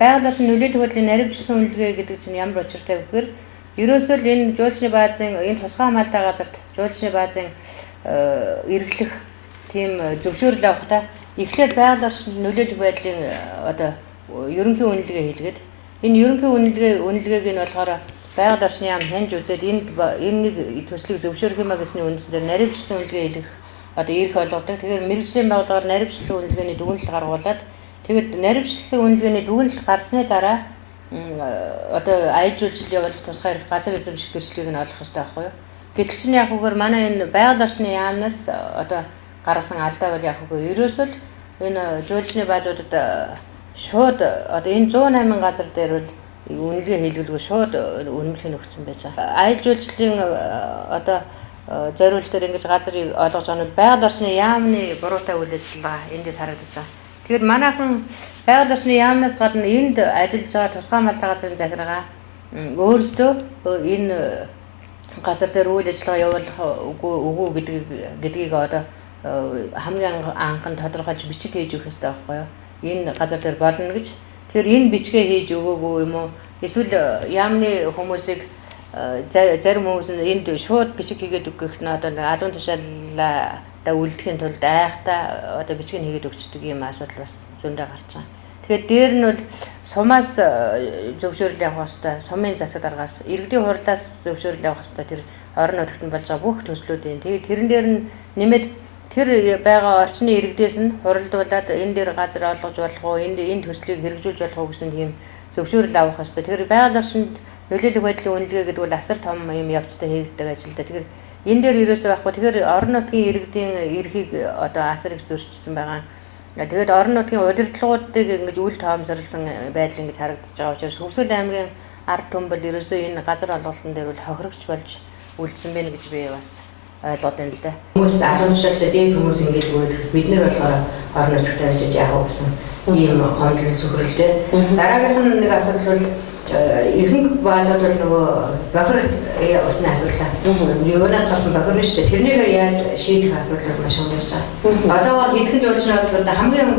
байгаль орчинд нөлөөлөх байдлыг наривчлсан үнэлгээ гэдэг чинь ямар учиртай вэ гэхээр ерөөсөө л энэ жуулчны баазын энэ тусгай хамгаалалтын газарт жуулчны баазын эргэлэх тийм зөвшөөрөл авахдаа эхлээд байгаль орчинд нөлөөлөх байдлын одоо ерөнхий үнэлгээ хийлгээд энэ ерөнхий үнэлгээг нь болохоор байгаль орчны яам хянж үзээд энэ нэг төслийг зөвшөөрөх юмаа гэсний үндсээр наривчлсан үнэлгээ хийх одоо ирэх болгодог. Тэгэхээр мэргэжлийн байгууллагаар наривчлсан үнэлгээний дүгнэлт гаргуулад тэгээд наривчлсан үнэлгээний дүгнэлт гарсны дараа одоо аял жуулчлал явуулах тусгай газар эзэмших гэрчлэгийг нь олох хэрэгтэй байхгүй юу? Гэтэл чинь яг үгээр манай энэ байгаль орчны яамнаас одоо гаргасан алдаа бол яг үгээр ерөөсөө энэ жуулчны баазуудад шууд одоо энэ 108 газар дээр бол үнэлгээ хийлгүүлгүй шууд үнэмлэх өгсөн байж байгаа. Аял жуулчлалын одоо зориул дээр ингэж газрыг олгож байгаа нь байгаль орчны яамны буруутай үйл ажиллагаа эндээс харагдаж байгаа. Тэгэхээр манайхан байгаль орчны яамнаас гадна энд ажиллаж байгаа тусгай хамгаалалтын газрын захиргаа өөрсдөө энэ газар дээр үйл ажиллагаа явуулах үгүй гэдгийг одоо хамгийн анхан тодорхойлж бичиг хийж өгөх хэрэгтэй байхгүй юу? Энэ газар дээр болно гэж. Тэгэхээр энэ бичгээ хийж өгөөгүй юм уу? Эсвэл яамны хүмүүсийг зарим хүмүүс нь энд шууд бичиг хийгээд өгөх нь одоо алуун тушаалаа үлдэхийн тулд айхтаа одоо бичиг хийгээд өгчдөг юм асуудал бас зөндөө гарч байгаа. Тэгэхээр дээр нь бол сумаас зөвшөөрөл авах хэрэгтэй, сумын засаг даргаас, иргэдийн хурлаас зөвшөөрөл авах хэрэгтэй. Тэр орон нутагт нь болж байгаа бүх төслүүдийн. Тэгээд тэрэн дээр нь нэмээд тэр байгаа орчны иргэдээс нь хуралдуулаад энэ дээр газар олгож болох уу, энэ төслийг хэрэгжүүлж болох уу гэсэн тийм зөвшөөрөл авах хэрэгтэй. Тэгэхээр байгаль орчинд нөлөөлөх байдлын үнэлгээ гэдэг бол асар том юм явцтай хийгддэг ажил да. Тэгэхээр энэ дээр ерөөсөө байхгүй. Тэгэхээр орон нутгийн иргэдийн эрхийг одоо асар их зөрчилсөн байгаа. Тэгээд орон нутгийн удирдлагуудыг ингэж үл тоомсорлсон байдал ингэж харагдаж байгаа учраас Хөвсгөл аймгийн ард түмбэл ерөөсөө энэ газар олголтын дээр бол хохирогч болж үлдсэн байна гэж би бас ойлгоод байна л да. Хүмүүс алуун тушаалтай дээд хүмүүс ингэж өгөөд бид нар болохоор орон нутагт ажиллаж яах вэ гэсэн ийм хондлол зөвхөрлөлтэй. Дараагийнх нь нэг асуудал бол ихэнх баазууд бол нөгөө бохирд усны асуудал. Юунаас гарсан бохир биш үү? Тэрнийг яаж шийдэх асуудал маш өнөрч байгаа. Одоо хэдхэн жуулчнууд бол хамгийн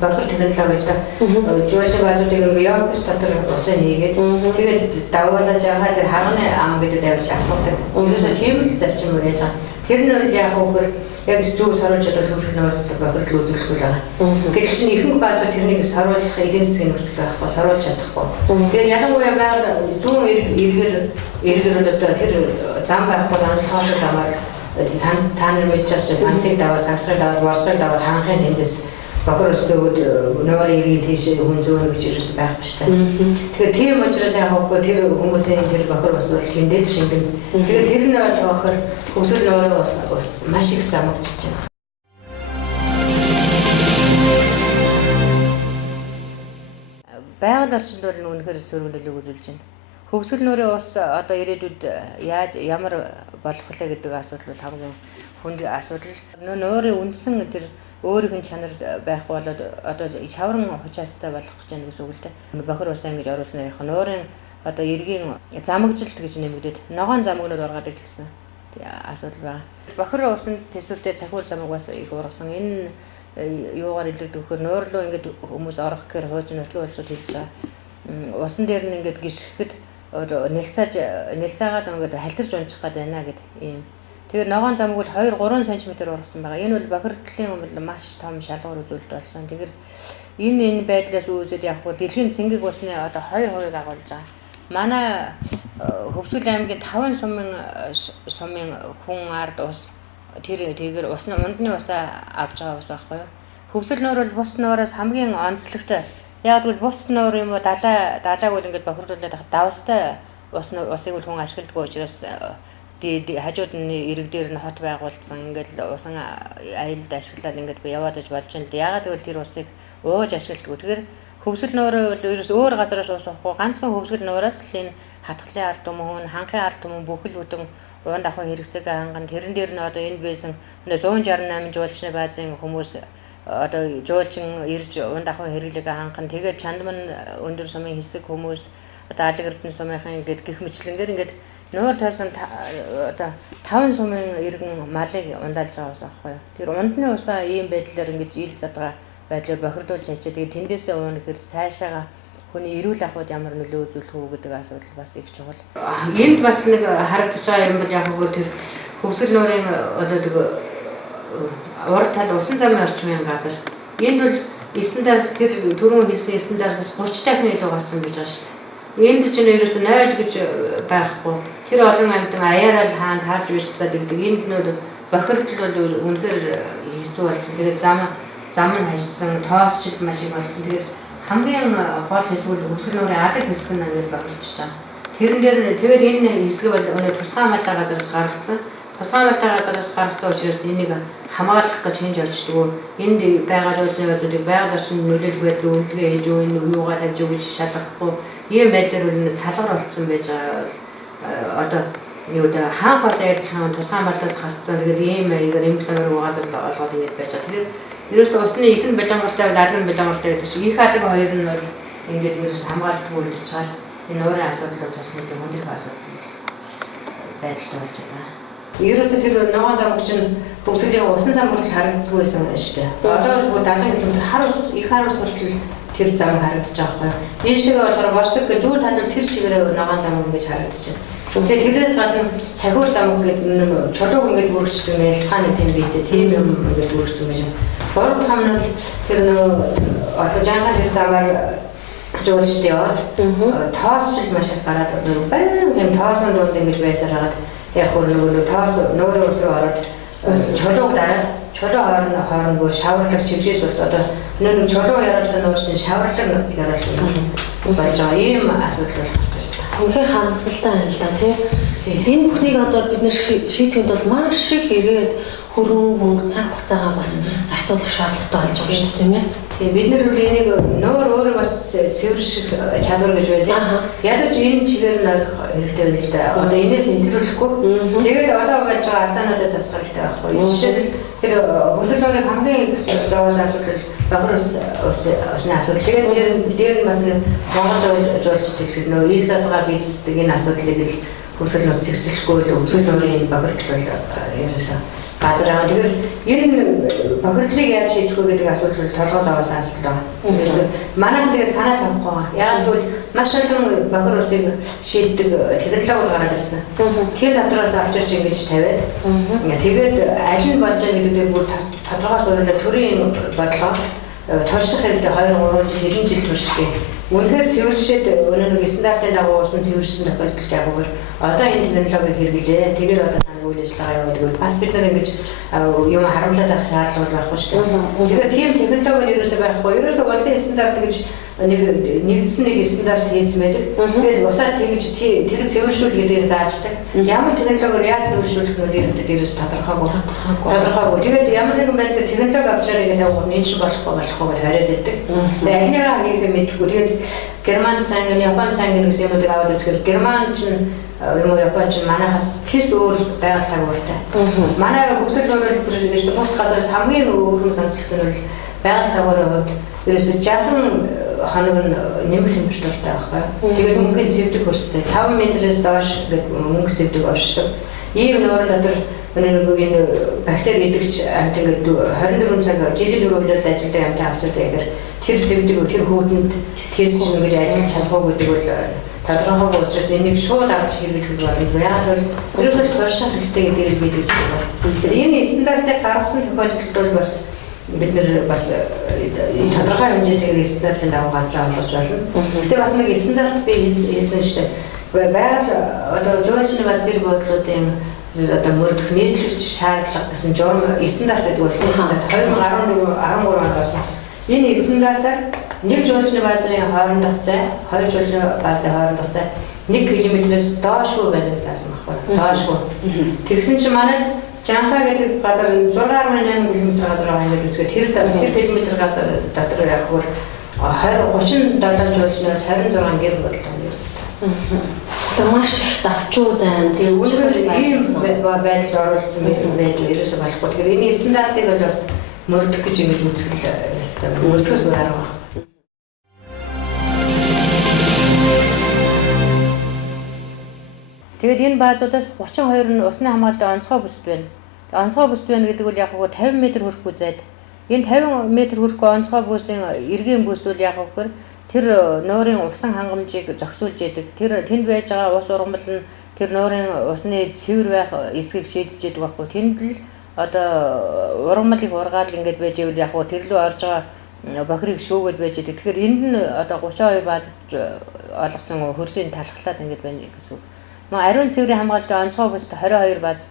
бохир технологи л да. Жуулчны баазуудыг ингээ явж дотор усын хийгээд тэгээд давуулаад яхаа тэр хагны ам гэдэг тавьж асуудаг. Ерөөсөө тийм л зарчим байж байгаа. Тэр нь яг үгээр яг зөв саруулж чадвал Хөвсгөл нуурд бохирдол үзүүлэхгүй байгаа. Гэтэл чинь ихэнх баазууд тэрнийг саруулах эдийн засгийн нөхцөл байхгүй, саруулж чадахгүй. Тэгээд ялангуяа байгаль зүүн эргээр одоо тэр зам байхгүй анслахаас замаар та нар мэдчихэж сантыг даваа, сагсрыг даваа, борсыг даваа ханахын тэндээс бохир өсгөөд нуурын иргэн тийш хүн зөөнө гэж юус байх ба штэ. Тэгэхээр тийм учраас яг хөөе тэр хүмүүсийн тэр бохир бас бол тэндэл шингэн. Тэгэхээр тэр нь бол бохир Хөвсгөл нуурын бас маш их замагдчихж байна. Байгаль орчинд бол үнэхээр сөргөлөлөг үзүүлж байна. Хөвсгөл нуурын ус одоо ирээдүйд ямар болох вэ гэдэг асуудал бол хамгийн хүнд асуудал. Нуурын үндсэн тэр өөрийнх нь чанар байхгүй болоод одоо шаврын хучаастай болох гэж байна гэсэн үг л дээ. Бохир усаа ингэж оруулснаар яг нуурын одоо эргийн замагжилт гэж нэмэгдээд ногоон замагнууд ургадаг гэсэн асуудал байна. Бохир усанд төсвөртэй цахиур замаг бас их ургасан. Энэ юугаар илэрдэг вөхөр нуур руу ингэж хүмүүс орох гэхээр хууч нутгийн улсууд хэлж байгаа. Усан дээр нь ингэж гიშгэхэд нэлцаагаад ингэж халтарч унчих гээд байна гэд ийм Тэгээд ногоон замг бол 2-3 см ургасан байгаа. Энэ бол бохирдлын бол маш том шалгуур үзүүлэлт болсон. Тэгэхээр энэ байдлаас үүсээд яг гоо дэлхийн цэнгэг усны одоо 2% агуулж байгаа. Манай Хөвсгөл аймгийн 5 сумын хүн ард ус тэр усны ундны усаа авж байгаа ус байхгүй юу? Хөвсгөл нуур бол бус нуураас хамгийн онцлогтой. Яг бол бус нуур юм уу далайг бол ингээд бохирдуулаад давстай усыг бол хүн ашигладаг учраас хажууд нь ирэг дээр нь хот байгуулсан ингээд усан аялалд ашиглаад ингээд яваад иж болж байна. Ягаад гэвэл тэр усыг ууж ашигладаг. Тэгэхээр Хөвсгөл нуурын бол ерөөс өөр газараас ус авахгүй ганцхан Хөвсгөл нуураас л энэ хатгалын ард түмэн, ханхын ард түмэн бүхэл бүтэн уун дахуй хэрэгцээг ханган тэрэн дээр нь одоо энэ байсан 168 жуулчны баазын хүмүүс одоо жуулчин ирж уун дахуй хэрэглээг ханган тэгээд Чандман өндөр сумын хэсэг хүмүүс одоо Алаг Эрдэнэ сумынхан ингээд гих мэтлэнгээр ингээд нуур тайсан одоо 5 сумын иргэн малыг ундаалж байгаа ус аахгүй юу. Тэр ундны усаа ийм байдлаар ингээд ил задгаа байдлаар бохирдуулж хачаа тэгээд тэндээсээ уун гэхээр цаашаага хүний эрүүл ахуйд ямар нөлөө үзүүлэх үү гэдэг асуудал бас их чухал. Энд бас нэг харагдаж байгаа юм бол яг гоо тэр Хөвсгөл нуурын одоо тэг урд тал усан замын орчмын газар. Энд бол стандарт тэр түрүүн хэлсэн стандартаас 30 дахин илүү гарсан гэж байгаа шүү дээ. Энд чинь ерөөсөө 0 гэж байхгүй. Тэр олон амьтан аяараа хаан таалж биссаад гэдэг. Энд нөө бохирдол бол үнэхээр хэцүү болсон. Тэгээд зам нь хашсан, тоосчд маш их болсон. Тэгээд хамгийн гол хэсэг нь Хөвсгөл нуурын адаг хэсэг нь ингээд бохирдож байгаа. Тэрэн дээр тэгээд энэ хэсэг бол өнөө тусгай хамгаалалтын газраас гаргасан. Тусгай хамгаалалтын газраас гаргасан учраас энийг хамгаалах гэж хинж очдгоо. Энд байгаа жуулчны басуудыг байгаль орчинд нөлөөлөх байдлыг үнэлгээ хийж өгнө, юугаар тавьж өгч шалгахгүй. Ийм байдлаар бол цалгар болцсон байж байгаа. Одоо юу да хаан хос ярихын тусгай хамгаалтаас гарсан. Тэгээд ийм маягаар эмх замын угаасаа олгоод ингэж байж байгаа. Тэгээд ерөөсөө усны ихэнх булангартай алгын булангартай гэдэг шиг их адаг хоёр нь бол ингээд ерөөс хамгаалалтгүй үлдэж байгаа. Энэ нуурын асуудал бас нэг өндөр асуудал байдалтай болж байгаа. Ерөөсөө тэр ногоон замг чинь Хөвсгөлийн усан зам хүртэл харагддаг байсан шүү дээ. Одоо бол 70 км хар ус хүртэл тэр зам харагдаж байгаа байхгүй юу. Энэ шиг болохоор Борсог зүүн талд тэр чигээрээ ногоон зам ингэж харагдаж байна. Тэгээд тэрээс гадна цахиур зам гэдэг чулууг ингэж бүргчдэг нэлцгааны тийм биетэй тийм юм ингэж бүргцсэн байж байна. Гурав дахь нь тэр одоо жанхан тэр замаар жуулчд яваад тоосч маш их гараад баян юм тоосон дунд ингэж байсаар хагаад яг нөгөө тоос нуурын ус руу ороод чулууг дараад чулуу хооронд бүр шаварлаг чигжээс болж одоо нэг чулуу яралтай нуур чинь шаварлаг яралтай болж байгаа ийм асуудал болж байна шүү дээ. Үнэхээр харамсалтай байна л да тий. Энэ бүхнийг одоо бид нэр шийдэхэд бол маш их ирээд хөрөн мөнгө цаг хугацаагаа бас зарцуулах шаардлагатай болж байгаа шүү дээ тийм ээ. Тэгээ бид нар бол энийг нуур өөрөө бас цэвэр шиг чадвар гэж байдаг. Ядаж энэ чигээр нь хэрэгтэй байна л да. Одоо энэс интерүүлэхгүй. Тэгээд одоо болж байгаа алдаануудаа засах хэрэгтэй байхгүй. Жишээлбэл тэр Хөвсгөл нуурын хамгийн зовоос асуудал бохир усны асуудал. Тэгээд дээр нь бас Монгол жуулчд их нөө ил задгаа бизнесдэг энэ асуудлыг л Хөвсгөл нуур зэгцлэхгүй л Хөвсгөл нуурын бохирдол бол ерөөсөө газар. Тэгэхээр энэ бохирдлыг яаж шийдэх вэ гэдэг асуудал толгой зовоос асуудал байна. Манайхан тэгээд санаа тавих байгаа. Яг тэгвэл маш олон бохир усыг шийддэг технологиуд гараад ирсэн. Тэр дотроос авчирч ингэж тавиад тэгээд аль нь болж байгаа гэдэг дээр бүр тодорхой суурилаа төрийн бодлого турших хэрэгтэй 2-3 жил туршдаг. Үнэхээр цэвэршээд өнөө нэг стандартын дагуу усан цэвэрсэн тохиолдолд ягуугаар одоо энэ технологиг хэрэглээ. Тэгээд одоо үйл ажиллагаа явуулдаг. Бас бид нар ингэж юм харамлаад авах шаардлага байхгүй шүү дээ. Тэгээд тийм технологи ерөөсөө байхгүй. Ерөөсөө улсын стандарт гэж нэгдсэн нэг стандарт хийсэн байдаг. Тэгээд усаа тэгж цэвэршүүл гэдгийг зааждаг. Ямар технологиор яаж цэвэршүүлэх нь дээрээс тодорхойгүй. Тэгээд ямар нэгэн байдлаар технологи авчраа ингэ тавих нь ч болохгүй гэж хариад байдаг. Тэгээд эхнийхээ хангиг мэдгүй. Тэгээд Герман сайн, Япон сайн гэсэн юмудыг аваад үзэхэд Герман ч юм уу Япон ч манайхаас тэс өөр байгаль цагууртай. Манай Хөвсгөл нуурын бус газраас хамгийн өөрөөр сонсогдох нь бол байгаль цагуурын хувьд ерөөсө 60 хоног нэмэх температуртай байхгүй. Тэгээд мөнгөний зэвдэг хөрстэй 5 м-ээс доош гэдэг мөнгө зэвдэг оршдог. Ийм нуурын дотор энэ бактери идэгч амт ингээд 24 цаг жилийн 4 өдрөд ажилладаг амт авцдаг гэхээр тэр зэвдэг тэр хөөдөнд тэс ингэж ажиллаж чадахгүй гэдэг бол тодорхойгүй учраас энийг шууд авч хэрэглэх боломжгүй. Яагаад гэвэл ерөөсөө туршаад хэрэгтэй гэдэг бид гэж байна. Тэгэхээр энэ стандартыг гаргасан тохиолдолд бол бас бид нэр бас тодорхой хэмжээтэйгээр стандартын дагуу газар олгож байна. Гэхдээ бас нэг стандарт би хэлсэн шүү дээ. Байгаль одоо жуулчны бас гэр бодлуудын одоо мөрдөх нийтлэгч шаардлага гэсэн журам стандарт гэдэг болсон. 2013 оноос энэ стандартаар нэг жуулчны баазын хоорондох зай, хоёр жуулчны баазын хоорондох зай 1 км-с доошгүй байна гэж заасан байхгүй. Доошгүй. Тэгсэн чинь манай Жанхаа гэдэг газар 6.8 км газар байгаа юм үзгээ. Тэр км газар дотор явахвар 37 жуулчнаас 26 гэр бодлоо юм. Маш их давчуу зайн. Тэгээ үүгээр ийм байдалд оруулсан байдаг ерөөсөө болохгүй. Тэгэхээр энэ стандартыг бол бас мөрдөх гэж ингэж үзэл ёстой. Мөрдөхөөс гараа. Тэгээд энэ баазуудаас 32 нь усны хамгаалалтын онцгой бүсд байна. Онцгой бүсд байна гэдэг бол яг нь 50 м хүрэхгүй зайд. Энэ 50 м хүрэхгүй онцгой бүсийн эргийн бүс бол яг нь тэр нуурын усан хангамжийг зохицуулж яадаг. Тэнд байж байгаа ус ургамал нь тэр нуурын усны цэвэр байх эсгийг шийдэж яадаг байхгүй. Тэнд л одоо ургамалыг ургаал ингэж байж ивэл яг нь тэр лөө орж байгаа бохирыг шүүгээд байж яадаг. Тэгэхээр энд нь одоо 32 баазд олгосон хөрсийн талхлаад ингэж байна гэсэн үг. Ариун цэврийн хамгаалалтын онцгой бүсд 22 баазд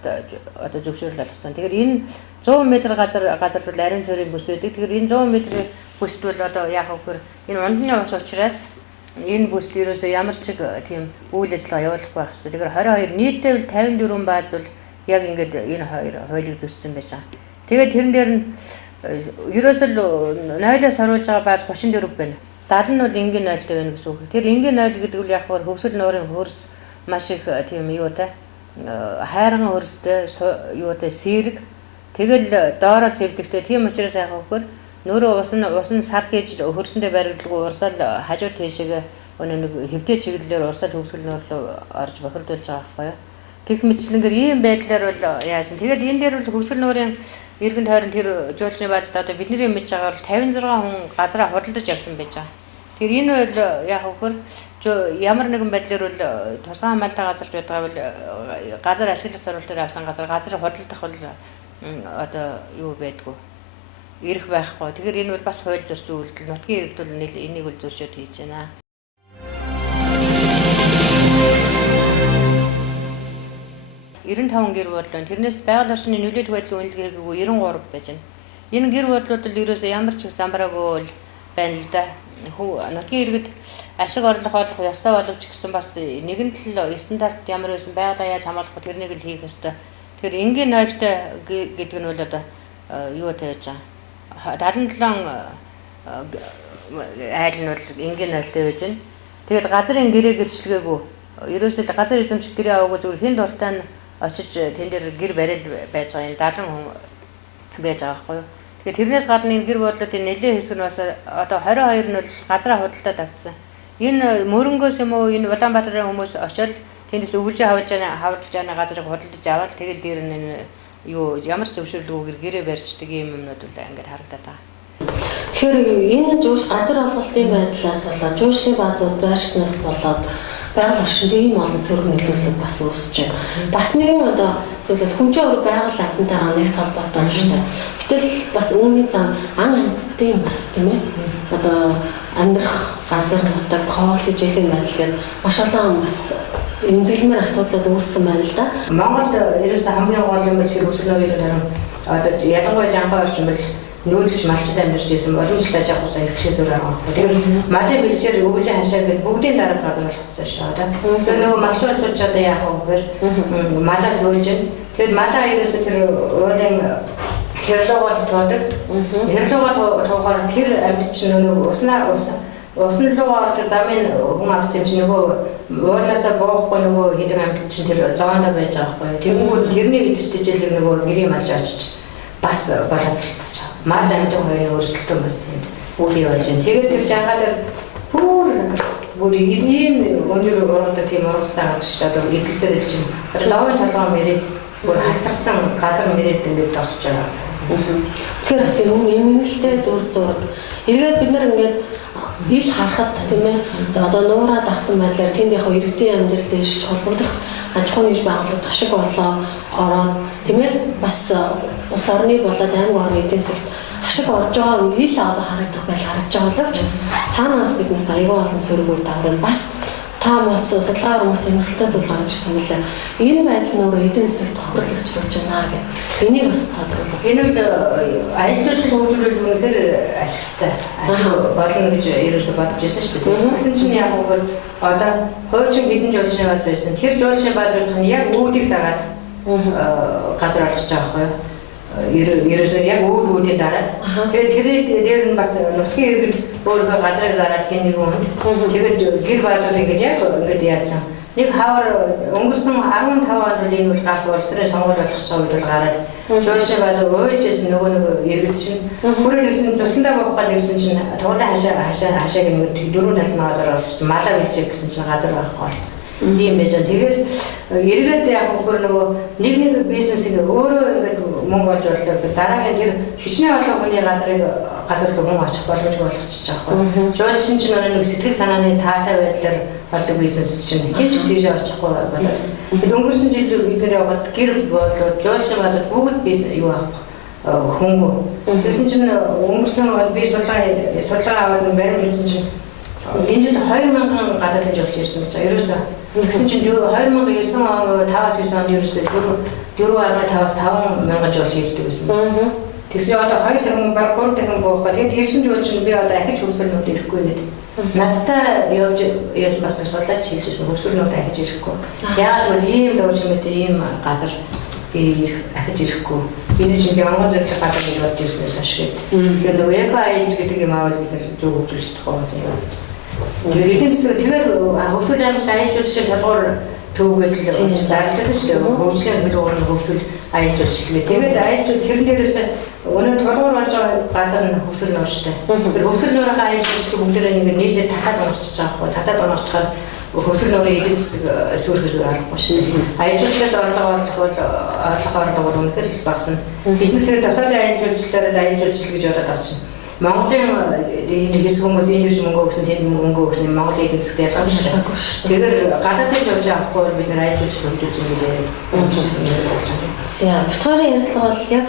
одоо зөвшөөрөл олгосон. Тэгэхээр энэ 100 м газар бол ариун цэврийн бүс байдаг. Тэгэхээр энэ 100 м бүсд бол одоо яг хөр энэ ундны ус учраас энэ бүсд ерөөсөө ямар ч тийм үйл ажиллагаа явуулахгүй байх хэрэгтэй. Тэгэхээр 22 нийтдээ бол 54 бааз бол яг ингээд энэ хоёр хуулийг зөрчсөн байж байгаа. Тэгээд тэрэн дээр нь ерөөсөө 0-оос харуулж байгаа бааз 34 байна. 70 нь бол энгийн 0-тэй байна гэсэн үг. Тэр энгийн 0 гэдэг нь яг хөр хөвсөл нуурын хөрс маш их тийм юутай хайран хөрстэй юутай сэрэг тэгэл доороо цэвдэгтэй тийм учраас яг хөр нөрөө ус нь сар хийж хөрсөндөө баригдлаггүй урсаал хажуу тийшээ нэг хэвтэй чиглэлээр урсаал хөвсгөл нөр рүү орж бохирдуулж байгаа байхгүй юу. Гэх мэтлэнгээр ийм байдлаар бол яасан. Тэгээд энэ дээр бол хөвсгөл нуурын эргэн тойрон тэр жуулчны баазд одоо бидний мэдж байгаа бол 56 хүн газараа худалдаж явсан байж байгаа. Тэгэхээр энэ бол яг хөр ямар нэгэн байдлаар бол тусгай хамгаалалтын газарт байдаг бол газар ашиглах зорилтоор авсан газар худалдах бол одоо юу байдгүй ирэх байхгүй. Тэгэхээр энэ бол бас хууль зөрсөн үйлдэл. Нутгийн иргэд бол энийг бол зөрчөөд хийж байна. 95 гэр бодлоо. Тэрнээс байгаль орчны нөлөөлөх байдлын үнэлгээгүй 93 байж байна. Энэ гэр бодлууд л ерөөсөө ямар ч замбраагүй байна л да. Нутгийн иргэд ашиг орлого олох ёстой боловч гэсэн бас нэгэн тал стандарт ямар байсан байгалаа яаж хамгаалах вэ тэрнийг л хийх ёстой. Тэгэхээр энгийн 0-тэй гэдэг нь бол одоо юу тааж байгаа. 77 айл нь бол энгийн 0-тэй байж байна. Тэгээд газрын гэрээ гэрчлэгээгүй. Ерөөсөө газар эзэмших гэрээ аваагүй зүгээр хэн дуртай нь очиж тэн дээр гэр бариад байж байгаа юм 70 хүн байж байгаа байхгүй юу. Тэгэхээр тэрнээс гадна энэ гэр бодлуудын нэлээд хэсэг нь бас одоо 22 нь бол газраа худалдаад авцсан. Энэ мөрөнгөөс юм уу энэ Улаанбаатарын хүмүүс очиод тэндээс өвлжээ хавлж байгаа газрыг худалдаж аваад тэгээд дээр нь юу ямар ч зөвшөөрлөгөөр гэрээ барьждаг юм юмнууд бол ингээд харагдаад байгаа. Тэгэхээр энэ жууш газар олголтын байдлаас болоод жуушны баазууд байршснаас болоод байгаль орчинд ийм олон сөрөг нөлөөлөл бас үүсэж байна. Бас нэгэн одоо зөвлөл хүнжээ өөр байгаль амьтантайгаа нэг толботой шүү дээ. Гэтэл бас үүний зам ан амьтдын бас тийм ээ. Одоо амьдрах газар нутаг хоол гэж хэлэх байдлаар маш олон бас эмзэглэмээр асуудлууд үүссэн байна л да. Монголд ерөөсөө хамгийн гол юм бол тэр өсгөлөөрийн харин одоо ялангуяа жанхаа орчин бол нүүлж малчд амьдарч байсан олон жил ажих усаа ихэхээс өөр байгаа. Тэгээд малын бэлчээр өвлжин хашаа гэдэг бүгдийн дараа газар болгоцсон шүү дээ. Тэгээд нөгөө малчууд сууж одоо яах вэ гэхээр малаа зөөлж байна. Тэгээд малаа ерөөсөө тэр уулын хэрлуугаар тоодог. Хэрлуугаар тоохоор тэр амьд чинь нөгөө усан руугаар тэр замын хүн авц юм чинь нөгөө уурлаасаа буухгүй нөгөө хэдэн амьд чинь тэр зоондоо байж байгаа байхгүй. Тэрнгүүд тэрний идэж тижээлэг нөгөө гэрийн малж очиж бас боловсруулчих. Мал амьтан хоёрын өрсөлдөөн бас тэнд үгүй болж байна. Тэгээд тэр жанхаа бүр ийм өндөр ургадаг тийм ургасан газар шүү дээ. Одоо идэвсээр л чинь. Одоо давын толгой мэрээд бүр хацарсан газар мөрөд ингээд зогсож байгаа. Тэгэхээр бас юм нэлтэй дүр зураг. Эргээд бид нар ингээд ил харахад тийм ээ одоо нуураад авсан байдлаар тэнд яг иргэдийн амьдрал дэш холбогдох аж ахуйн нэгж байгууллагууд ашиг орлоо ороод тийм ээ бас улс орны болоод аймаг орны эдийн засагт ашиг орж байгаа ил одоо харагдах байл харагдж байгаа боловч цаанаас биднэрт аюул олон сөргүүд даврын бас та бас судалгаа хүмүүс хөндлөлтөд зулгаа гэсэн мэлээ. Энэ байдал нь өөрөө эдийн засагт тохирол учруулж байна гэх. Энийг бас тодруулах. Энэ үед аялал жуулчлал хөгжүүлэлт үнэхээр ашигтай. Ашиг болно гэж ерөөсө бодож байсан шүү дээ. Тэгсэн чинь яг үгээр одоо хуучин хэдэн жуулчны баз байсан. Тэр жуулчны базууд нь яг үүдийг дагаад газар олгож байгаа байхгүй юу? Ерөөсөө яг үүдийн дараад. Тэгээд тэр дээр нь бас нутгийн иргэд өөрөө газрыг зараад хин нэг хүнд тэгээд гэр базууд ингэж яг ингэж яатсан. Нэг хавар өнгөрсөн 15 онд энэ үйл гарс улс төрийн сонгуул болох ч үед гараад жуулчны базар уйлжсэн нөгөө иргэд чинь бүрэлдэхүүн цусандаа боохгол ирсэн чинь туулаа хашаа гэнэ дөрөв талын газар олж малаа билжээ гэсэн чинь газар байхгүй болсон. Ийм байж байгаа. Тэгэхээр иргэд яг нөгөө нэг бизнесийг өөрөө ингээд мөнгө олж орлоо. Дараагийн тэр хичнээн олон хүний газар руу хүн очих боломж болгочихж байгаа байхгүй. Жуулч чинь нэг сэтгэл санааны таатай байдлаар болдог бизнес чинь хинч тийж очихгүй болоод. Өнгөрсөн жил бид нэр яваад гэр болоод жуулчны базар бүгд бизнес юу авах хөнгө. Тэгсэн чинь өнгөрсөн би судалгаа аваад барим хэлсэн чинь энэ жил 2000 гадаадын жуулч ирсэн гэж байгаа. Ерөөсөө тэгсэн чинь 2009 он 5-9 онд ерөөсөө 4.5-аас 5 мянган жуулч ирдэг гэсэн. Тэгсэн одоо 2 дахин баг 3 дахин боохоо тэгээд ирсэн жуулч нь би одоо ахиж хөвсөлнүүд ирэхгүй гэдэг. Надтай явж яс бас судалж хийжсэн хөвсөлнүүд ахиж ирэхгүй. Яагаад гэвэл ийм дөрвөлмөтэй ийм газар би ахиж ирэхгүй. Энэ чинь би ангон зөвлөх газар гэж бодож ирснээс хойш гэдэг. Тэгээд нөгөө эко аялал гэдэг юм аа бид зөв хөгжүүлж чадахгүй байсан юм. Тэгээд эдийн засаг тэгэхээр хөвсөл аймагт аялал жуулчлал толгоор төвөд л зарласан шүү дээ. Хөгжлийн хөлөөр нь хөвсөл аялал жуулчлал. Тэгээд аялал жуулчлал тэрэн дээрээс өнөө толгоор болж байгаа газар нь хөвсөл нуур шүү дээ. Тэр хөвсөл нуурын аялал жуулчлал бүгдээрээ нэг нийлээд татаад онгорчж байгаа байхгүй. Татаад онгорчхоор хөвсөл нуурын эдийн засаг сүрхэж аргагүй шүү дээ. Аялал жуулчлалаас орлого үнэхээр багасна. Бид нэр дотоод аялал жуулчлалаар аялал жуулчлал гэж бодоод байгаа чинь. Монголын энэ хэсэг хүмүүс энэ мөнгө өгсөн тэнд мөнгө өгсөн Монголын эдийн засгт ялгаагүй шүү дээ. Тэгэхээр гадаадын жуулч авахгүй бид нэр аялал жуулчлал хөгжүүлж байгаа. За, битүүрийн ярилцлага бол яг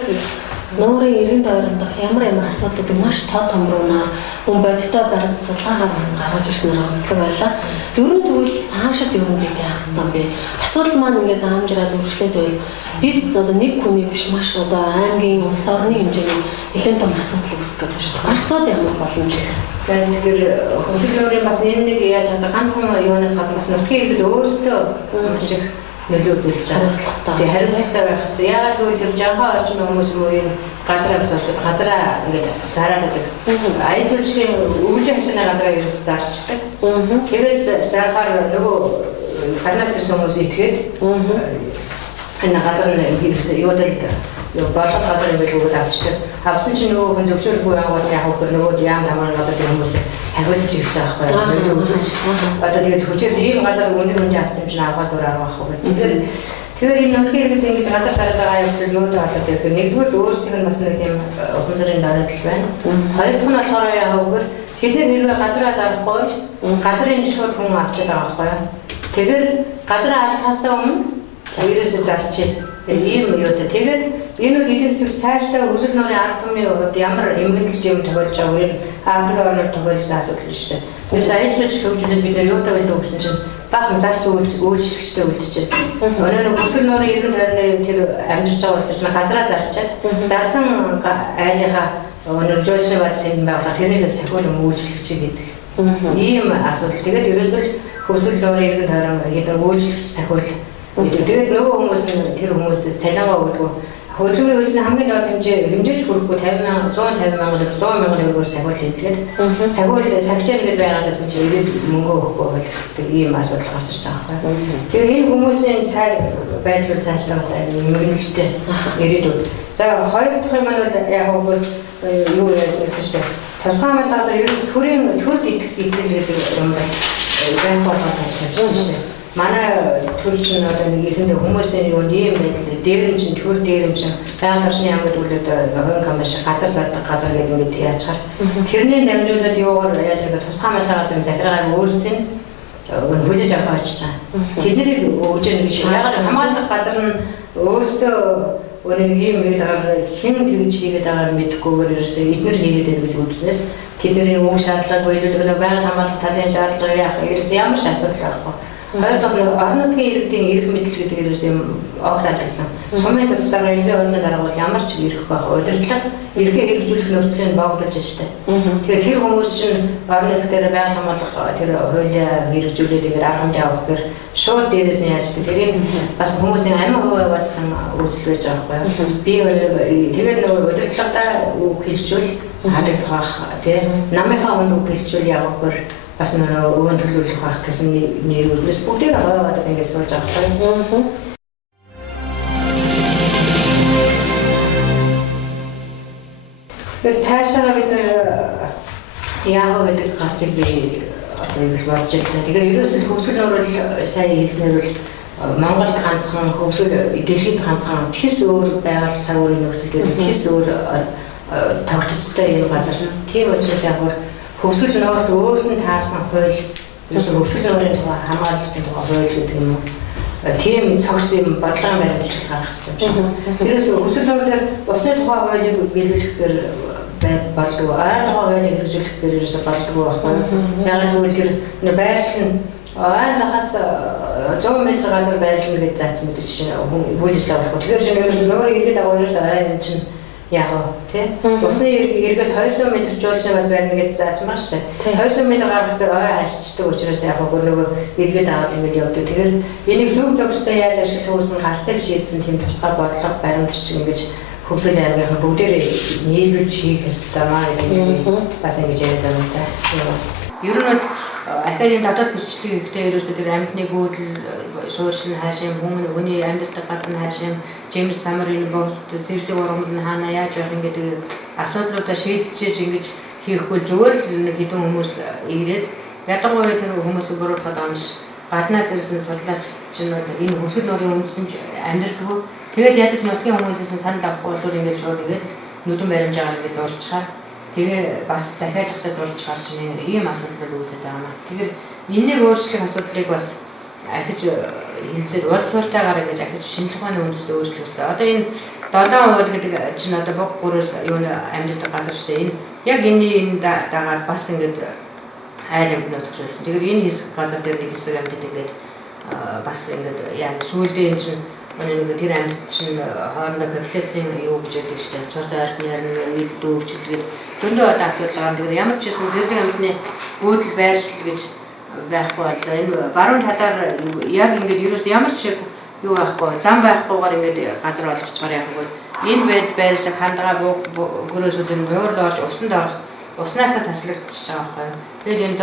нуурын эргэн тойрондох ямар асуудлууд маш том рууна хүн бодиттой баримт сулгаагаар бас гаргаж ирснээр онцлог байлаа. Ер нь тэгвэл цаашид ер нь бид яах ёстой юм бэ? Асуудал маань ингээд хаамжраад үргэлжлээд байвал бид одоо нэг хүний биш маш одоо аймгийн улс орны хэмжээний нэлээд том асуудал үүсгэж байна шүү дээ. Гарцууд ямар боломж вэ? За тэгэхээр хөвсөл нуурын бас энэ нэг яаж чадах ганцхан юунаас гадна бас нутгийн иргэд өөрсдөө маш их нөлөө үзүүлж байгаа. Тэгээ хариуцлагатай байх хэрэгтэй. Яагаад гэвэл тэр жанхаа орчин хүмүүс юу юм газар авсаад газараа ингээд зараад байдаг. Аялал жуулчлалын өвлийн хашааны газараа ерөөс зарчдаг. Тэгээд зарахаар нөгөө гаднаас ирсэн хүмүүс итгээд энэ газар нь хэрэгсээ юудад болгох газар ингээд бүгд авчдаг. Авсан чинь нөгөө хүн зөвшөөрөлгүй байгууллагын яг нөгөө яам дамаар газар тийм хүмүүс хариулж ирж байгаа байхгүй юу? Одоо тэгээд хүчээр ийм газар өндөр авсан чинь авахаас өөр арга байхгүй. Тэгэхээр энэ нөхөр иргэд ингэж газар тараад байгаа юм бол юуд болоод байдаг. Нэгдүгээр өөрсдийнх нь бас нэг тийм хүнзрийн дараалал байна. Хоёр дахь нь болохоор яагаад тэгэхээр хэрвээ газараа зарахгүй газрын шууд хүн авчаад байгаа байхгүй юу? Тэгэхээр газараа алдахаас өмнө ерөөсөө зарчих. Ийм юу те тэгээд энэ үл эдийн засаг сайжтай хөвсөл нуурын ард түмний хувьд ямар эмгэнэлж юм тохиолж байгааг энэ Африк орнууд тохиолсон асуудал шүү дээ. Тэрс аялал жуулчлал хөгжүүлэлт бид нэр юутай байлаа гэсэн чинь баахан зарц үйлчлэгчтэй үлдчихэж. Өнөө нэг хөвсөл нуурын эргэн тойрны тэр амьдарч байгаа улс чинь газараа зарчаад зарсан айлынхаа өнөө жуулчлал бас энэ байгалаа тэрнээс сахиул үйлчлэгч гэдэг. Ийм асуудал. Тэгээд ерөөсөө хөвсөл нуурын эргэн тойрон гэдэг үйлчлэгч сахиул. Тэгээд нөгөө хүмүүс нь тэр хүмүүстээс цалингаа өгдөг. Хөдөлгөөний хөлсний хамгийн доод хэмжээч хүрэхгүй 50 мянга 150 мянга 100 мянга төгрөгөөр сахиул хийлгээд сахиул сагчаар нэг байгаадаас чинь ирээд мөнгө өгөхгүй болдог ийм асуудал гарч ирж байгаа байхгүй. Тэгэхээр энэ хүмүүсийн цай байдал цаашдаа бас нэмэгдэлтэй ирээдүйд. За хоёр дахь юм нь яг өгвөл юу яасан шүү дээ. Тусгай хамгаалалтаас ерөөс төрийн төрд идэх гэдэг юм байна. Байх болоод байна шүү дээ. манай төрчин одоо нэг ихэндээ хүмүүсийн юу ийм байдлаа дээр нь чинь төр дээр нь чинь байгаль орчны аймагт үлээд хувийн компани газар зардаг газар гэдэг ингээд яачаар тэрний дамжуулаад юугаар яаж гэдэг тусгай малтай газрын захиргааг өөрсдөө хүлээж авах очиж байгаа. Тэднийг өгж нэг шиг ягаад хамгаалдаг газар нь өөрсдөө өөрийн ийм мэдээр хэн тэгж хийгээд байгааг мэдэхгүйгээр ерөөсөө эдгээр хийгээд байдаг гэж үзснээс тэдний үг шаардлагагүй илүү байгаль хамгаалах талын шаардлага яах ерөөсөө ямар ч асуудал байхгүй. Хоёрдугаар орон нутгийн иргэдийн эрх мэдэл гэдэг ерөөсөө огт алдсан. Сумын засгаар илүү орны дараа бол ямар ч ирэх байх удирдлага эрхээ хэрэгжүүлэх нөхцөлийг богдуулж штэ. Тэгэхээр тэр хүмүүс чинь орон нутг дээр байгаль хамгаалах тэр хуулиа хэрэгжүүлээд тэгээд арга хэмжээ авах гэр шууд дээрээс нь яаждаг. Тэрийг бас хүмүүсийн амин хувь яваадсан үйлсэл байж байгаа байхгүй. Би тэгээд нөгөө удирдлагадаа үг хэлжүүл хадагдах байх тий. Намынхаа үг хэлжүүл явахгүйгээр бас нөгөө өвөн төлөвлөх байх гэсэн нэр үлдээс бүгдийг аваад ингээд сууж байгаа байхгүй. Тэр цаашаа бид нэр яах вэ гэдэг хацыг би одоо ингэж бодож байна. Тэгэхээр ерөөсөө хөвсгөл нөрөл сая хэлснээр бол Монголд ганцхан хөвсгөл дэлхийд ганцхан тэс өөр байгаль цаг өөрийн нөхцөл гэдэг тэс өөр тогтцтой юм газар. Тийм учраас яг хөвсгөл нөрөлд өөрт нь таарсан хууль ерөөсөө хөвсгөл нөрлийн тухай хамгаалалтын тухай хууль гэдэг юм уу? Тийм цогц юм бодлого баримтч гаргах хэрэгтэй юм. Тэрээс хөвсгөл нөрлөөр усны тухай хуулийг биелүүлэхээр болдог. Айн тухай хуулийг хэрэгжүүлэхээр ерөөсөө болдгоо байхгүй. Яг л тэр байршил нь айн захаас 100 м газар байрлал гэж заасан мэт чинь үйл ажиллагаа болох. Тэгэхээр чинь ерөөсөө нөөрийн иргэд агуу ерөөсөө айн чинь яг тий. Усны эргээс 200 м жуулчнаас байна гэж заасан баг шүү дээ. 200 м гаргахаар ой хашчдаг учраас яг нөгөө эргээд аваад ингэж явдаг. Тэгэхээр энийг зөв зөвхөстэй яаж ашиглах үүснэ гарцыг шийдсэн тийм тусгай бодлого баримтч ингэж хөвсгөл аймгийн бүгдээрээ нийлүүлж хийх ёстой маа гэдэг бас ингэж яриад байгаа юм да. Ер нь бол ахиадын дотоод бэлтгэлийг ихтэй ерөөсөө тэр амьтны гүйдэл сууршин хаашаа хүний амьдардаг газар нь хаашаа Джеймс Саммерийн бомб зэрлэг ургамал нь хаана яаж явах ингээд асуудлуудаа шийдчихэж ингэж хийхгүй зүгээр л нэг хэдэн хүмүүс ирээд ялангуяа тэр хүмүүсийг буруутгаад байгаа юм ш. Гаднаас ирсэн судлаач чинь бол энэ хөвсгөл нөрийн үндсэн амьдардаг. Тэгээд ядаж нутгийн хүмүүсээс санал авах болоор ингэж шууд ингээд нүдэн баримжаагаар ингэж зурчаа. Тэгээ бас захиалгатай зурж гарч ийм асуудал үүсэж байгаа юм. Тэгэхээр энэнийг өөрчлөх асуудлыг бас ахиж хэлцээр улс суртаагаар ингэж ахиж шинжлэх ухааны үндэслэл өөрчлөх хэрэгтэй. Одоо энэ 7 уул гэдэг чинь одоо бог бүрээс юу амьддаг газар шүү дээ. Энэ яг энэ дагаад бас ингэж айл амьтнууд төрүүлсэн. Тэгэхээр энэ хэсэг газар дээр нэг хэсэг амьтад ингэж бас ингэж яг сүүлдээ энэ чинь нэг тэр амьд чинь хоорондоо популяцийн юу гэж яддаг шүү дээ. Цус арднаар нэг дүүвчлэгээд зөндөө олон асуудал байгаа. Тэгэхээр ямар ч байсан зэрлэг амьтны бөөдөл байршил гэж байхгүй болоо. Энэ баруун талаар яг ингэж ерөөс ямар ч юу байхгүй, зам байхгүйгээр ингэж газар олгочгоор яг бол энэ байрлал хандагаа гөрөөсүүдэн нуурлж орж усанд орох уснасаа таслагдчихж байгаа байхгүй. Тэгээд энэ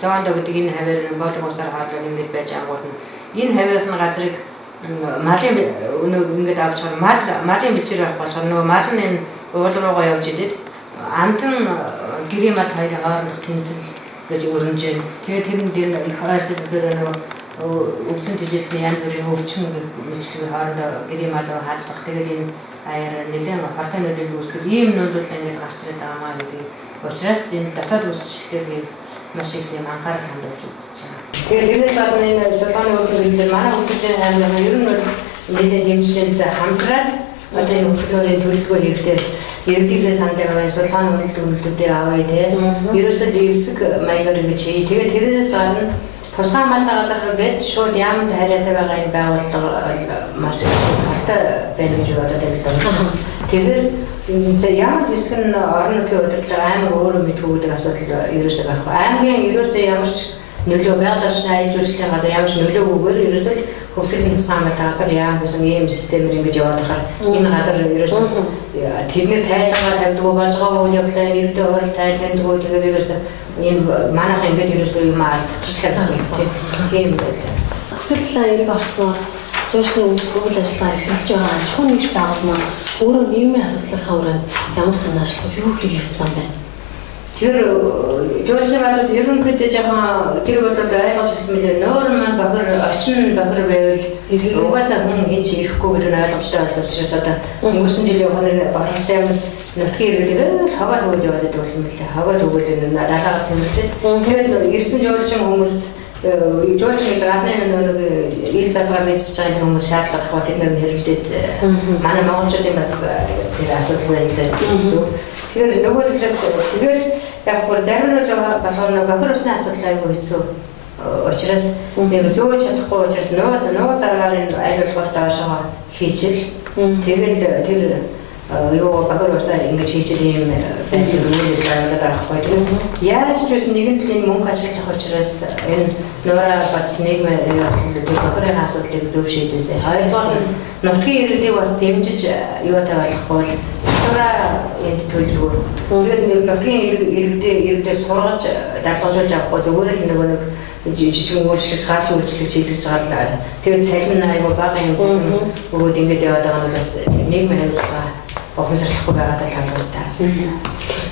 зоондоо гэдэг энэ хавар боолог усаар хаалал ингэж байж ангууд энэ хавийнхны газрыг малын ингээд авч чаар малын бэлчээр байх болохоор нөгөө мал нь энэ уул руугаа явж идэд амтан гэрийн мал хоёрын хоорондох тэнцэл гэж өрнөж байна. Тэгээд тэрэн дээр их ойртол дээр нөгөө өвсөн тэжээлийн янз бүрийн өвчин мэтлэг хоорондоо гэрийн мал руу хаалгах. Тэгээд энэ аяар нэгэн хортой нөлөөлөл үүсгэх ийм нүүд бол ингээд гарч ирээд байгаа маа гэдэг. Учираас энэ дотоод үүсчихдэг маш их тийм анхаарал хандуулж үзэж байгаа. Тэгээд тэрнээс гадна энэ Солоны үйлдвэрлэл манай үйлдвэрлэлийн аймаг ер нь нэлээд хэмжээнд хамтраад одоо энэ үйлдвэрлэлийн төлөвлөгөө хийхдээ ердийгөө сандаа байгаа Солоны үйлдвэрлэлүүдээ авъя тийм. Ерөөсөө дэвсэг маягаар ингэж хий. Тэгээд тэрнээс гадна тусгай малтай газар гээд шууд яамд харьяатай байгаа энэ байгууллага маш их хартай байна гэж бодоод байна. Тэгэхээр ямар хэсэг нь орон нутгийн удирдлага аймаг өөрөө мэдгүй гэдэг асуудал ерөөсөө байхгүй. Аймгийн ерөөсөө ямар ч нөлөө байгаль орчны аялал жуулчлалын газар ямар ч нөлөөгүйгээр ерөөсөө хөвсгөлийн тусгай малтай газар яам гэсэн ийм системээр ингэж яваад байхаар энэ газар ерөөсөө тэрний тайлбараа тавьдгүй болж байгаа үйл явдлаа нэртэй урал тайлбарладгүй тэгээд ерөөсөө энэ манайхан ингэж ерөөсөө юм алдчихлаа тийм байлаа. Хүсэлтлээ эрг орчноор жуулчлалын үйл ажиллагаа эхэлж байгаа чухал нэгж байгуулмаа өөрөө нийгмийн хариуцлагын хүрээнд ямар санаачлагыг юу хийх ёстой юм бэ? Тэр жуулчны баазууд ерөнхийдөө жоохон тэр бодоод ойлгож ирсэн мэлээ. Нөр маань бохор орчин бохор байвал угаасаа хүн хин ч ирэхгүй гэдэг нь ойлгомжтой байсан учраас одоо өнгөрсөн жилийн ухааны бохортой юм нутгийн иргэдэг хагад өгөөд яваад байсан мэлээ. Хагад өгөөд даалгаа цэмэрлээд тэгээд ирсэн жуулчин хүмүүст жуулчны гадны нэг ил задгаа бийсэж байгаа хүмүүс шаардлага авах тэд нэг хэрэглээд манай монголчуудын бас тэр асуудал байдаг. Тэгэхээр нөгөө талаас тэгээд яг гоо зарим нь болохоор бохор усны асуудал аягүй хэцүү. Учраас нэг зөөж чадахгүй учраас нөгөө заргаар айлуулгаар доошоо хийчихэл тэгэл тэр юу бохор усаа ингэж хийчихэл юм байдлаар үүрээс байгаад байгаа байхгүй. Яаж ч байсан нэгэн төлөний мөнгө ашиглах учраас энэ нуураа бац нийгмийн бохорын асуудлыг зөв шийдэжсэн. Хоёрдугаар нь нутгийн иргэдийг бас дэмжиж юутай болохгүй нуураа энд төлөвлөгөө. Тэгээд нутгийн иргэдээс сургаж дадлгажуулж авахгүй зүгээр л нэг жижиг үйлчлэгч гарч үйлчлэгч хийж байгаа. Тэгээд цалин аягүй бага юм өгөөд ингэж яваад байгаа нь бас нийгмийн хариуцлага ухамсарлахгүй байгаад талбартай.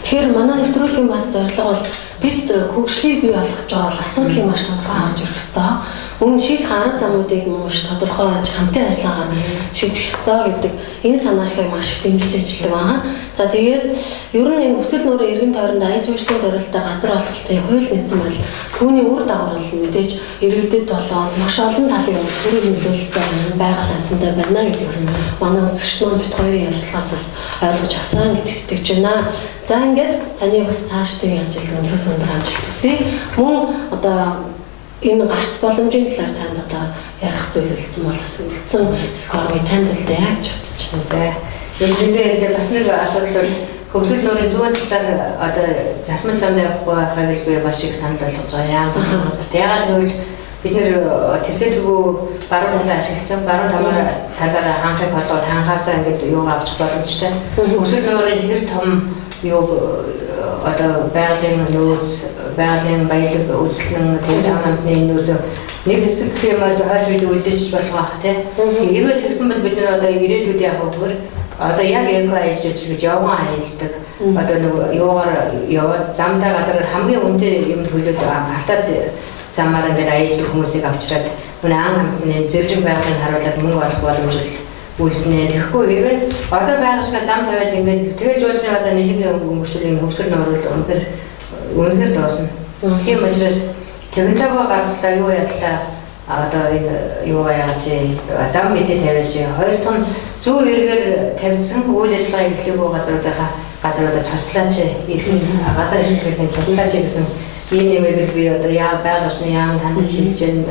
Тэгэхээр манай нэвтрүүлгийн бас зорилго бол бид хөгжлийг бий болгож байгаа бол асуудлыг маш тодорхой харж ирэх ёстой. Мөн шийдэх арга замуудыг маш тодорхой хамтын ажиллагаар шийдэх ёстой гэдэг энэ санаачлалыг маш их дэмжиж ажилладаг байгаа. За тэгээд ер нь энэ хүсэл нуурын иргэн тойронд аяз үйлчлэлийн зорилттой газар олголтын хууль нийцсэн бол түүний үр дагавар бол мэдээж иргэдэд болоод маш олон талын өсвөрийг нөлөөлөлтөй байгаль амттай байна гэдэг бас манай үзэгчд маань бит хоёрын ярилцлагаас бас ойлгож авсан гэдэгт итгэж байна. За ингээд таны бас цаашдын ажилд өнөөс өндөр амжилт хүсье. Мөн одоо энэ гарц боломжийн талаар танд одоо ярих зүйл үлдсэн бол бас үлдсэн скорыг танд л дээ гэж бодож байна. Эндээ бас нэг асуудал бол хөгжил нуурын зүүн талаар одоо засмал замд явахгүй байхыг би маш их санал болгож байгаа. Яагаад гэвэл бид нэр тэрцэлгүй баруун талаа ашигласан баруун талаараа ханхыг холбоод ханхаасаа ингээд юу авчих боломжтой. Хөгжил нуурын тэр том юу одоо байгалийн нөөц, байгалийн баялаг үйлчлэн тэр амтны нөөц нэг хэсэг юм хойд бид үлдээж болох бах тий. Хэрвээ тэгсэн бол бид нэр одоо ирээдүйд явах өгөр одоо яг эко аялал гэж явган аялдаг. Одоо нэг яваад замтай газар хамгийн үнэтэй юм төлөөд хатаад замаар ингээд аялдаг хүмүүсийг авчираад өнөө амтны зэрлэг байгалийн харуулад мөнгө олох боломж үлднэ. Тэгэхгүй хэрвээ одоо байгаа шиг зам тавиад ингээд тэгэл жуулчнаас нийгмийн өнгөрчлөлийн хөвсгөл нууруул үнэхээр дуусна. Тийм учраас технологи гаргалаа юу ядлаа одоо энэ юу яаж зам мэдээ тавиулж хоёр тон зүү эргээр тавьсан үйл ажиллагаа эхлэхгүй газруудаа цаслаач ирэх газар эрхлэхийн цаслаач гэсэн ийм нэмэлт би одоо яа байгуулсны яам танд шилжиж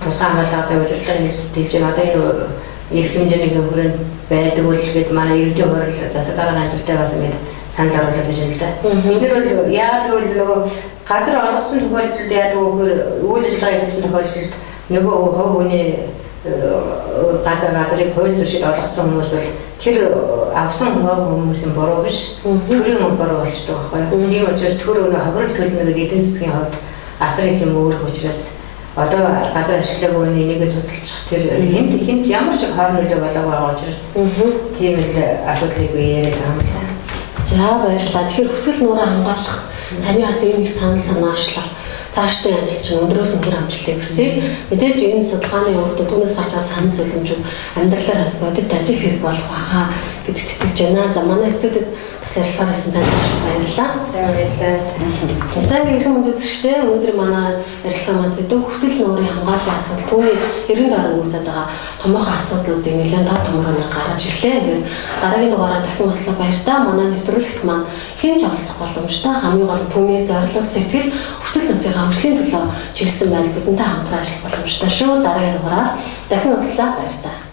тусгай хамгаалалт зөвлөлтөөр хэлцэж байна. Одоо энэ ирэх хэмжээний хүрээнд байдаг үл гээд манай ердийн хурал засаглалын амжилттай бас ингэж санал оруулах гэж байна л да. Бид нар бол яагаад гэвэл нөгөө газар олгосон тохиолдолд яадаг вөхөр үйл ажиллагаа хийсэн тохиолдолд нөгөө хувь хүний газрыг хууль зүйчид олгосон хүмүүс бол тэр авсан хүмүүсийн буруу биш төрийн буруу болчтой байхгүй юу. Тийм учраас төр өнөө хохирол төлнө эдийн засгийн хувьд асар их юм өөрөх учраас одоо газар ашиглаагүй нэгээ цуцалчих тэр хинт ямар ч хор нөлөө болоогүй байгаа учраас тийм л асуудлыг яриад байгаа юм байна. За баярлалаа. Тэгэхээр хүсэл нуураа хамгаалах таны бас энэ санал санаачлал цаашдын ажил чинь өндрөөс өндөр амжилтыг хүсье. Мэдээж энэ судалгааны урд түүнээс гарч байгаа санал зөвлөмжүүд амьдралаар бас бодит ажил хэрэг болох байхаа гэдэгт итгэж байна. За манай студид бас ярилцлагаас танд маш баярлалаа. За баярлалаа. За ирэх үзэгчтэй өнөөдөр манай ярилцлагаас идэв хүсэл нуурын хамгааллын асуудал түүний эргэн тойрон үүсэж байгаа томоохон асуудлуудыг нэлээд тод томроор гаргаж ирлээ. Ингээд дараагийн дугаараар дахин ууслаа баяртай. Манай нэвтрүүлэгт маань хэн ч оролцох боломжтой. Хамгийн гол нь түүний зорилго сэтгэл хүсэл нутгийн хөгжлийн төлөө чиглэсэн байл бидэнтэй хамтран ажиллах боломжтой шүү. Дараагийн дугаараар дахин ууслаа баяртай.